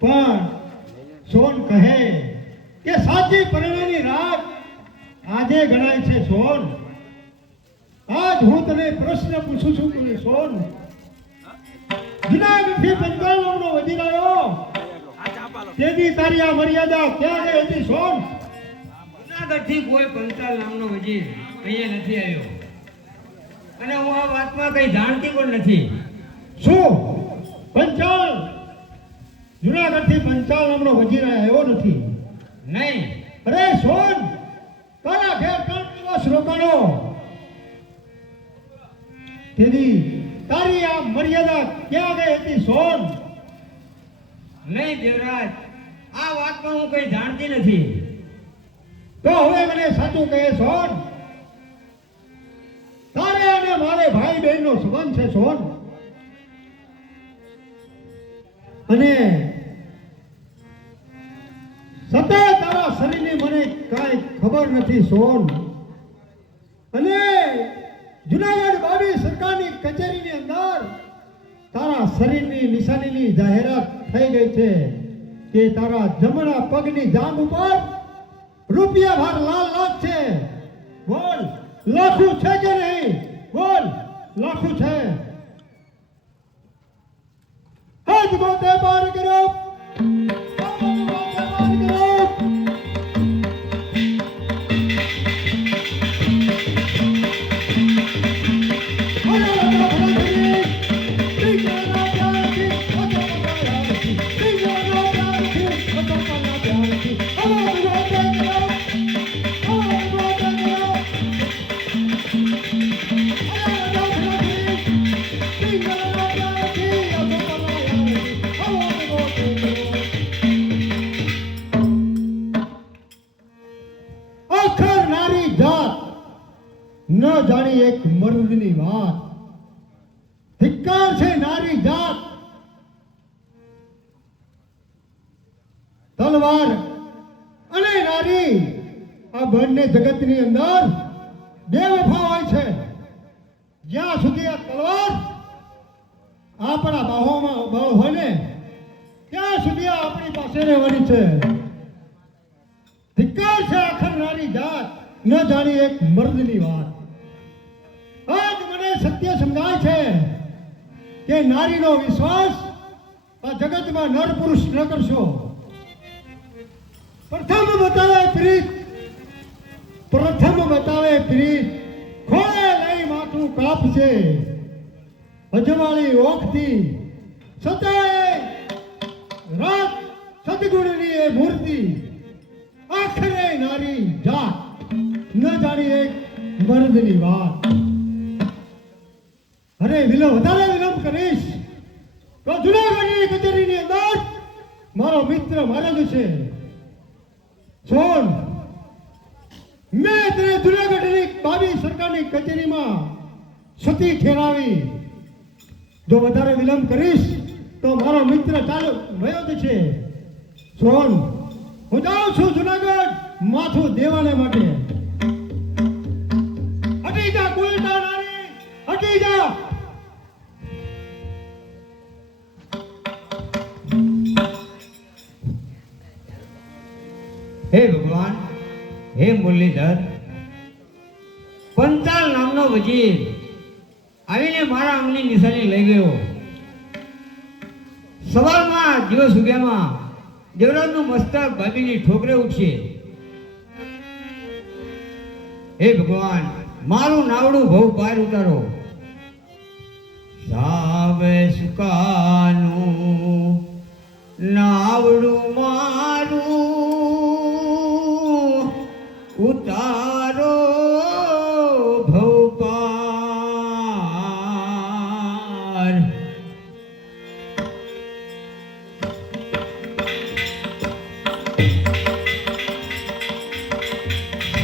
પણ સોન કહે કે સાચી પરિણામની રાત આજે ગણાય છે સોન. આજ હું તને પ્રશ્ન પૂછું છું કે સોન, જુનાગઢથી પંચાલનો વજીર આવ્યો તેથી તારી આ મર્યાદા ક્યાં ગઈ હતી સોન? જુનાગઢથી કોઈ પંચાલ નામનો વજીર અહીંયા નથી આવ્યો, અને હું આ વાતમાં કઈ જાણતી પણ નથી. શું પંચાલ, જુનાગઢથી પંચાલ નામનો વજીર આવ્યો નથી? નહીં. અરે સોન, તારા ઘેર 3 દિવસ રોકાણો તેથી તારી આ મર્યાદા ક્યાં ગઈ હતી સોન? નહીં દેવરાજ, આ વાતમાં હું કઈ જાણતી નથી. તો હવે મને સાચું કહે સોન, તારે અને મારે ભાઈ બહેનનો સંબંધ છે સોન. અને સતત તારા શરીરની મને કાંઈ ખબર નથી સોન. અને જુનાગઢ બાવી સરકારની કચેરીની અંદર તારા શરીરની નિશાનીની જાહેરાત થઈ ગઈ છે કે તારા જમણા પગની જાંઘ ઉપર રૂપિયા ભાર લાખ છે. બોલ, લાખું છે કે નહીં? બોલ, લાખું છે? હાથ ગોતે પાર કરો, હાથ ગોતે પાર કરો. Oh, આખર નારી જાત ન જાણી એક મર્દની વાત. ધિક્કાર છે નારી જાત. તલવાર અને નારી આ બંને જગતની અંદર બેવફા હોય છે. જ્યાં સુધી આ તલવાર આપણા બાહોમાં બળ હોય ને ત્યાં સુધી આ આપણી પાસે રહેવાની છે. ધિક્કાર છે આખર નારી જાત ન જાણી એક મર્દની વાત. આજ મને સત્ય સમજાય છે કે નારીનો વિશ્વાસ આ જગતમાં નર પુરુષ ન કરશો. પ્રથમ બતાવે પ્રીત ખોળે લઈ માથું કાપશે. અજવાળી ઓખથી સદાય રાત સદગુણની એ મૂર્તિ આખરે નારી જાત ન જાણી એક મર્દની વાત. અરે વધારે વિલંબ કરીશ તો જુનાગઢની કચેરીની અંદર મારો મિત્ર મારે જ છે. સોન મેં તેને જુનાગઢની બાબી સરકારની કચેરીમાં સતી ઠેરાવી. જો વધારે વિલંબ કરીશ તો મારો મિત્ર ચાલો વયો જ છે. સોન હું જાઉં છું જુનાગઢ માથું દેવાને માટે. હટી જા કુલટા નારી, હટી જા. હે ભગવાન, હે મુરલીધર, પંચાલ નામનો વજીર આવીને મારા અંગની નિશાની લઈ ગયો. સવારમાં દિવસ ઉગ્યામાં દેવરાજનું મસ્તક ભાભીની ઠોકરે ઉઠશે. હે ભગવાન, મારું નાવડું બહુ પાર ઉતારો. સાવે સુકાનું નાવડું મારું ઉતારો ભવપાર.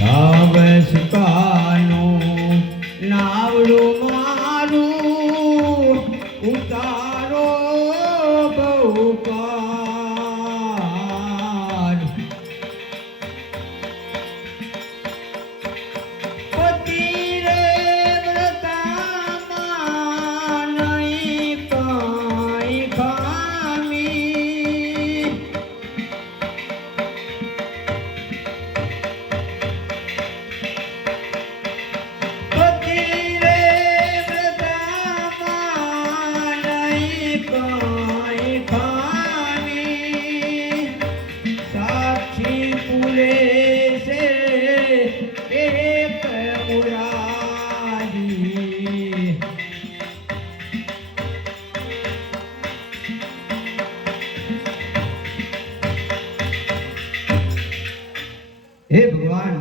સાવે સુકાનું નાવડું મારું ઉતારો ભવપાર. પતિ રે વ્રતામાં નહીં કાંઈ ખામી. પતિ રે વ્રતામાં નહીં કાંઈ ખામી. સાક્ષી પુરે છે એક મુરારી. હે ભગવાન,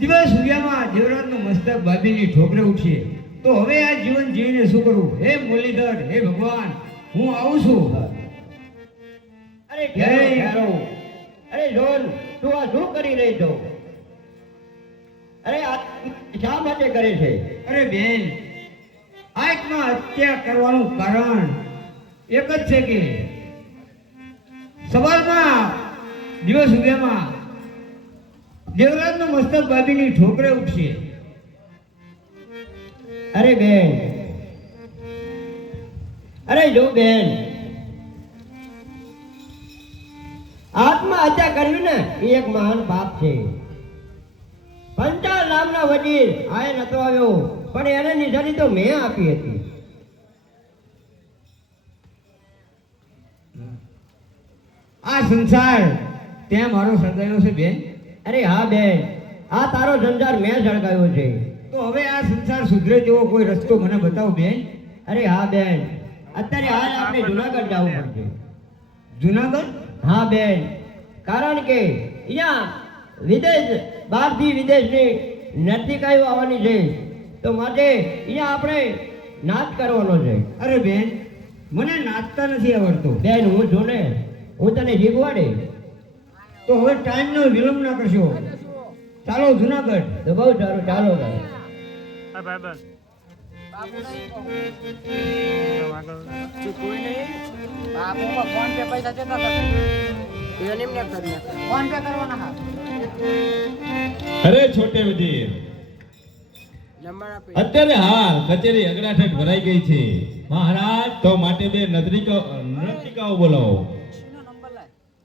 દિવસ ઉગ્યામાં દેવરાજનું મસ્તક ભાભીની ઠોકરે ઉઠીએ તો હવે આ જીવન જીવીને શું કરવું? હે મુરલીધર, હે ભગવાન, હું આવું છું. અરે ઠેરો. અરે જોન, તું આ શું કરી રહી છો? અરે આ શા માટે કરે છે? અરે બેન, આત્મહત્યા કરવાનું કારણ એક જ છે કે સવારમાં દિવસ ઉગ્યામાં દેવરાજનું મસ્તક ભાભીની ઠોકરે ઉઠશે. અરે બેન, અરે જો બેન, આત્મહત્યા કરવી ને એ એક મહાન પાપ છે. પંચાલ નામના વડીલ આય નતો આવ્યો પણ એને નિશાની તો મેં આપી હતી. આ સંસાર ત્યાં મારો સર્જાયો છે બેન. અરે હા બેન, આ તારો સંસાર મેં સળગાવ્યો છે. તો હવે આ સંસાર સુધરે તેવો કોઈ રસ્તો મને બતાવો બેન. અરે હા બેન, અત્યારે હાલ આપણે જુનાગઢ જવું પડશે. જુનાગઢ? હા બેન, કારણ કે અહીંયા બહારથી વિદેશની નર્તિકાઓ આવવાની છે તો માટે અહીંયા આપણે નાચ કરવાનો છે. અરે બેન, મને નાચતા નથી આવડતું. બેન હું છું ને, હું તને શીખવાડે. તો હવે ટાઈમનો વિલંબ ના કરશો. ચાલો જુનાગઢ. બહુ સારું, ચાલો તારે. હા ભાઈ બસ કોઈ નહીં બાપુમાં ફોન પે પૈસા કેટલા થશે એને એમને કરી ફોન પે કરવાના હા અરે છોટે વજીર, નંબર આપી અત્યારે હાલ કચેરી અગડાઠેઠ ભરાઈ ગઈ છે મહારાજ, તો માટે બે નર્તિકાઓ બોલાવો.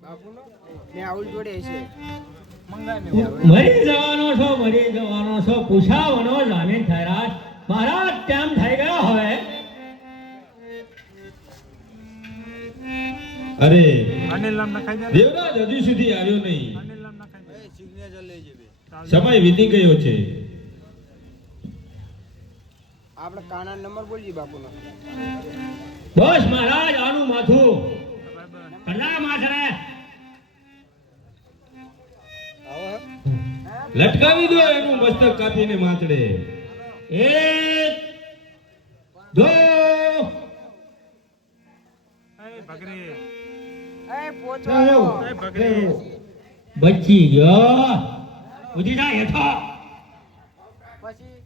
બાપુનો મેં આવું જોડે છે મરી જવાનો છો પૂછાવનો જામીન થરાજ. મહારાજ ટાઈમ થઈ ગયો હવે. અરે અનિલ નામ નખાઈ દે દેવરાજ હજુ સુધી આવ્યો નહીં. અનિલ નામ નખાઈ દે સિગ્નેચર લઈ જવે. સમય વીતી ગયો છે. આપણે કાના નંબર બોલીએ બાપુનો બસ મહારાજ આનું માથું ભાઈ બસ કલા માથરે લટકાવી દો એનું મસ્તક કાપીને માથડે. 1 2 એ ભગરી એ પોચવાનો એ ભગરી બચી ગયો. ઉધી જા હેઠો. પછી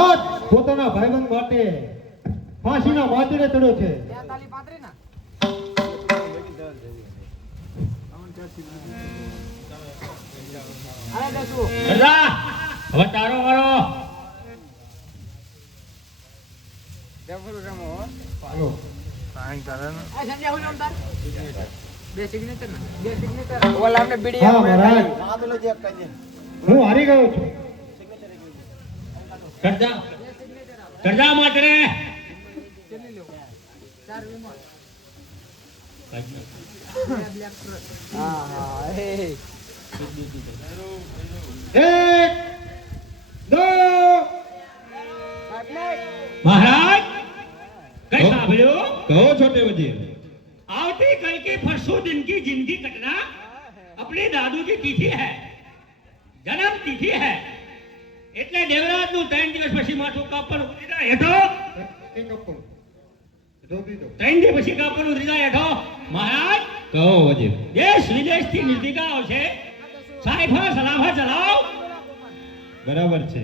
આજ પોતાના ભાઈબંધ માટે ફાંસીના માથે ચડ્યો છે. 43 35 ના અરે દસુ કરજા હવે તારો વારો. જબરું રમો ચાલો. સાઈન કરે ને આ સંજય હું નામ તાર બે સિગ્નેચર ના બે સિગ્નેચર ઓલા આપણે બીડી હા મહારાજ, આ પેલો ચેક કરી દે. હું હારી ગયો છું. કરજા માથરે. હા હા એ 1 2 મહારાજ કઈ સાંભળ્યું? કહો છોટે વજીર. आवती कल के परसों दिन की जिंदगी कटना अपने दादू की तिथि है, जन्म तिथि है. એટલે દેવરાજ નું 3 દિવસ પછી માથું કાપવાનું ઉતરી જાય હેઠો. એક કપડું ધોતી દો. 3 દિવસ પછી કાપવાનું ઉતરી જાય હેઠો. મહારાજ કહો વજીર. દેશ વિદેશ થી નિર્તિકા આવશે. સાઈફા સલાફા ચલાવો. બરાબર છે.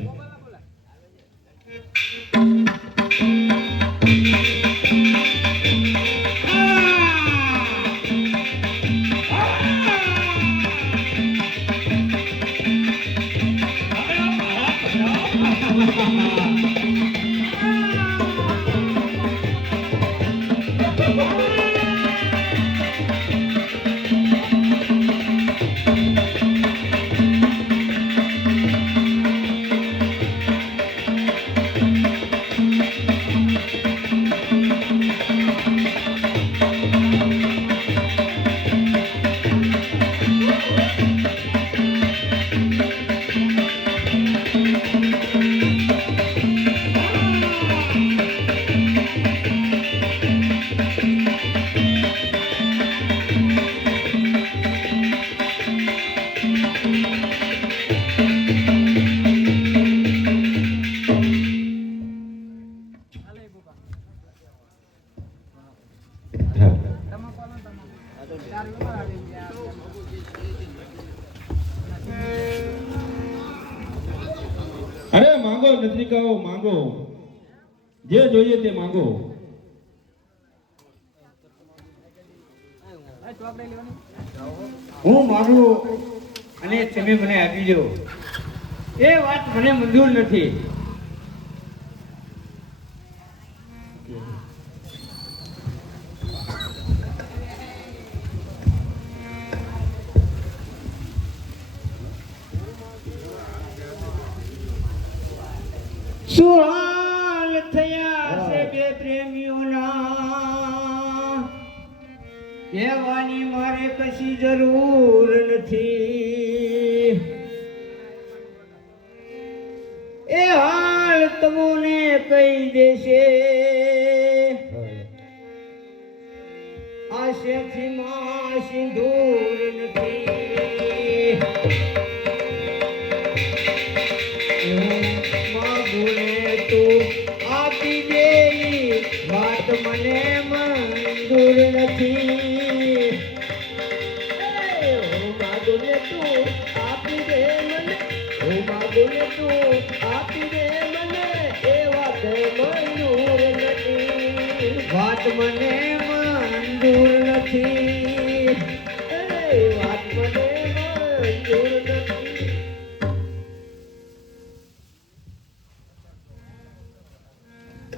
અરે માંગો નત્રિકાઓ માંગો, જે જોઈએ તે માંગો. હું મારું અને તમે મને આપી દો એ વાત મને મંજૂર નથી. શું હાલ થયા છે બે પ્રેમીઓના, કહેવાની મારે કશી જરૂર નથી. એ હાલ તમને કહી દેશે આ શેઠીમાં સિંદૂર નથી. આપી દેલી વાત મને મંજૂર નથી. મને મંજૂર નથી, એ વાત મને મંજૂર નથી.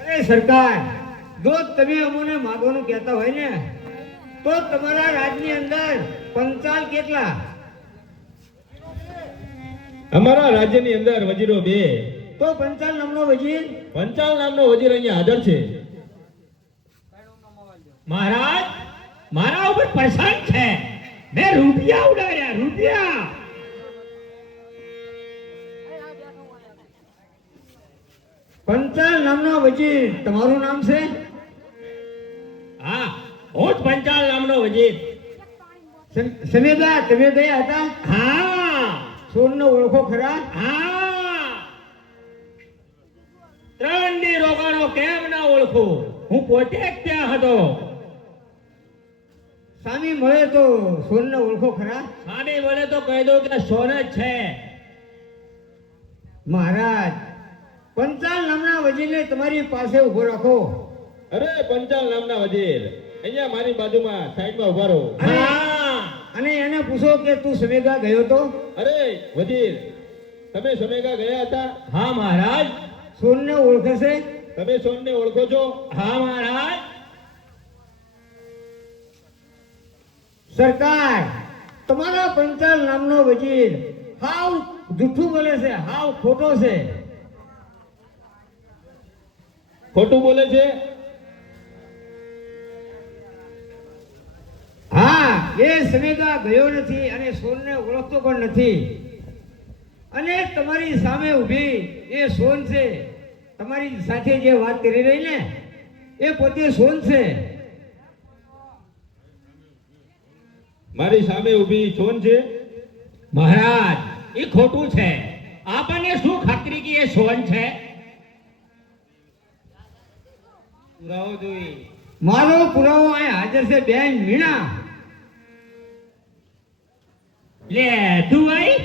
અરે સરકાર, જો તમે અમને માગવાનું કહેતા હોય ને તો તમારા રાજની અંદર પંચાલ કેટલા? અમારા રાજ્યની અંદર વજીરો 2. તો પંચાલ નામનો વજીર પંચાલ નામનો વજીર અહીંયા હાજર છે. મહારાજ મારા ઉપર પરેશાન છે, મેં રૂપિયા ઉડાડ્યા, રૂપિયા. પંચાલ નામનો વજીર તમારું નામ છે? હા, હું જ પંચાલ નામનો વજીર. સમેદા તમે ગયા હતા? હા સોનનો ઓળખો ખરા? હા, 3 દી રોકાણો કેમ ના ઓળખું, હું પોતે જ ત્યાં હતો. સામી મળે તો સોનનો ઓળખો ખરા? સામે વળે તો કહી દઉં કે સોન જ છે. મહારાજ, પંચાલ નામના વજીરને તમારી પાસે ઉભો રાખો. અરે પંચાલ નામના વજીર અહીંયા મારી બાજુમાં સાઈડમાં ઉભા રહો. હા, અને એને પૂછો કે તું સમેગા ગયો તો? અરે વજીર, તમે સમેગા ગયા હતા? હા મહારાજ. સોનને ઓળખે છે? તમે સોનને ઓળખો છો? હા મહારાજ. સરકાર, તમારા પંચાલ નામનો વજીર હાવ જૂઠું બોલે છે, હાવ ખોટો છે. ખોટું બોલે છે? હા, એ સમેગા ગયો નથી અને સોનને ઓળખતો પણ નથી. અને તમારી સામે ઊભી એ સોન છે. તમારી સાથે જે વાત કરી રહી ને એ પોતે સોન છે. મારી સામે ઊભી સોન છે? મહારાજ એ ખોટું છે. આપણને શું ખાતરી કે એ સોન છે? પુરાવો જોઈએ. મારો પુરાવો અહીં હાજર છે, બેન મીણા. લે તું ભાઈ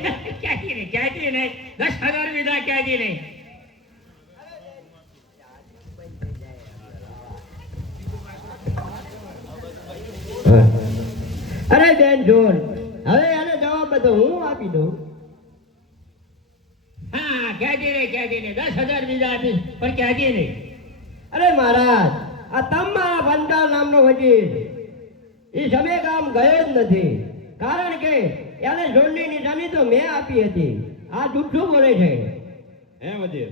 ક્યાંથી નહીં 10,000 વિધા ક્યાંથી નહીં. અરે બેન જોન, હવે આને જવાબ બધો હું આપી દઉં. હા ક્યાંથી નહીં 10,000 વિધા આપીશ પણ ક્યાંથી નહીં. અરે મહારાજ, આ તમારા પંચાલ નામનો વજીર એ સમે ગામ ગયો જ નથી, કારણ કે એને જોડની નિશાની તો મેં આપી હતી. આ જૂઠું બોલે છે. હે વજીર,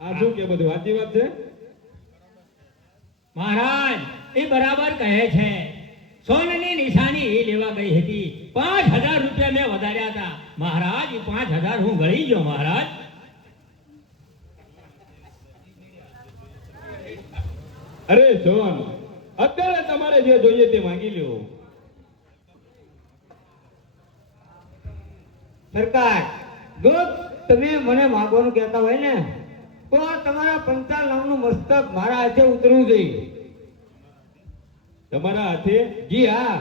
આ શું કે બધું સાચી વાત છે? મહારાજ એ બરાબર કહે છે. સોનની નિશાની એ લેવા ગઈ હતી, 5,000 રૂપિયા મેં વધાર્યા હતા. મહારાજ એ 5,000 હું ગળી ગયો મહારાજ. અરે સોન, અત્યારે તમારે જે જોઈએ તે માંગી લ્યો. સરકાર, જો તમે મને માગવાનું કહેતા હોય ને તો તમારા પંચાલ નામનું મસ્તક મારા હાથે ઉતરવું જોઈએ. તમારા હાથે? જી હા.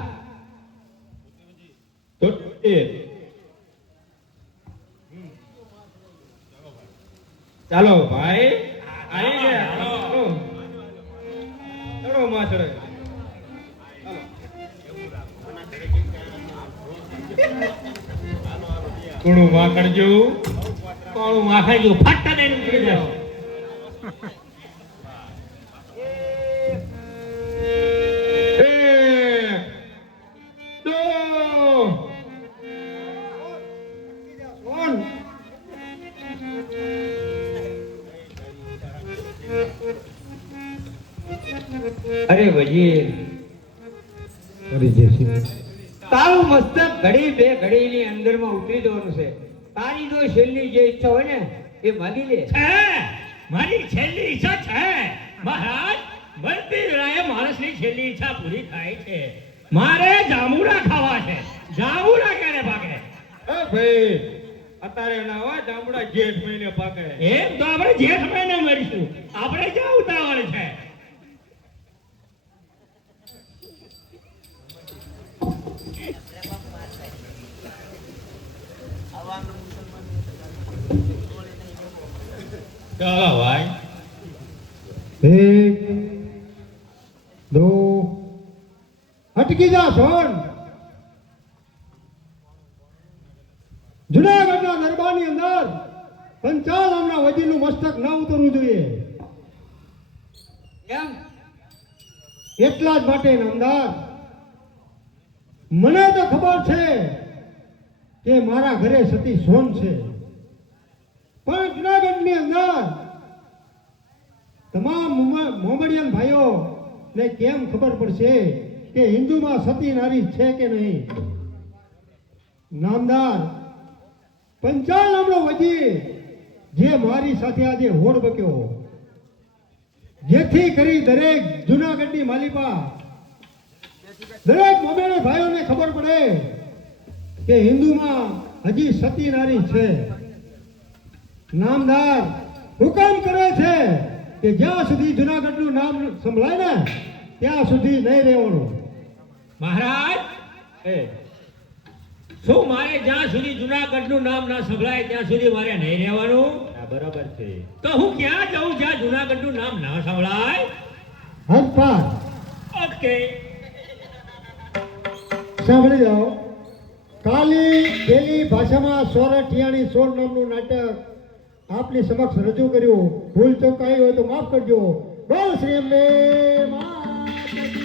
તો ચાલો ભાઈ, આવી ગયા. ચલો માં ચડે. થોડું વાકડજો. કોળું માખે જો ફાટા દઈને ઉતરી જાઓ. અરે વજીર, તારું મસ્તક ઘડી બે ઘડીની અંદરમાં ઉતરી જવાનું છે. તારી જો છેલ્લી જે ઈચ્છા હોય ને એ માગી લે. છે મારી છેલ્લી ઈચ્છા છે મહારાજ. બધી વેળાએ માણસની છેલ્લી ઈચ્છા પૂરી થાય છે. મારે જાંબુડા ખાવા છે. જાંબુડા ક્યારે પાકે? ભાઈ, અત્યારે ના હોય, જાંબુડા જેઠ મહિને પાકે. એમ તો આપણે જેઠ મહિને મરીશું. આપણે ક્યાં ઉતાવળ છે? ચાલો ભાઈ. 1 2 અટકી જા સોન. જુનાગઢના દરબારની અંદર પંચાલ નામના વજીરનું મસ્તક ન ઉતરવું જોઈએ. કેમ? એટલા જ માટે નામદાર, મને તો ખબર છે કે મારા ઘરે સતી સોન છે, પણ જુનાગઢની અંદર તમામ મોમેડિયન ભાઈઓ ને કેમ ખબર પડશે કે હિન્દુમાં સતી નારી છે કે નહીં? નામદાર, પંચાલ નામનો વજીર જે મારી સાથે આજે હોડ બક્યો, જેથી કરી દરેક જુનાગઢની માલિપા, દરેક મોમેડિયન ભાઈઓને ખબર પડે કે હિન્દુમાં હજી સતી નારી છે. નામદાર હુકમ કરે છે કે જ્યાં સુધી જુનાગઢનું નામ સંભળાય ને ત્યાં સુધી નહીં રહેવાનું. મહારાજ, શું મારે જ્યાં સુધી જુનાગઢનું નામ ના સંભળાય ત્યાં સુધી મારે નહીં રહેવાનું? બરાબર છે. તો હું ક્યાં જાઉં જ્યાં જુનાગઢનું નામ ના સંભળાય? હદ પાર. ઓકે. સાંભળી જાઓ. કાલી પેલી ભાષામાં સોરઠિયાણી સોળ નામનું નાટક આપની સમક્ષ રજૂ કર્યું. ભૂલ ચૂક આવી હોય તો માફ કરજો. બોલ શ્રી અંબે માતા કી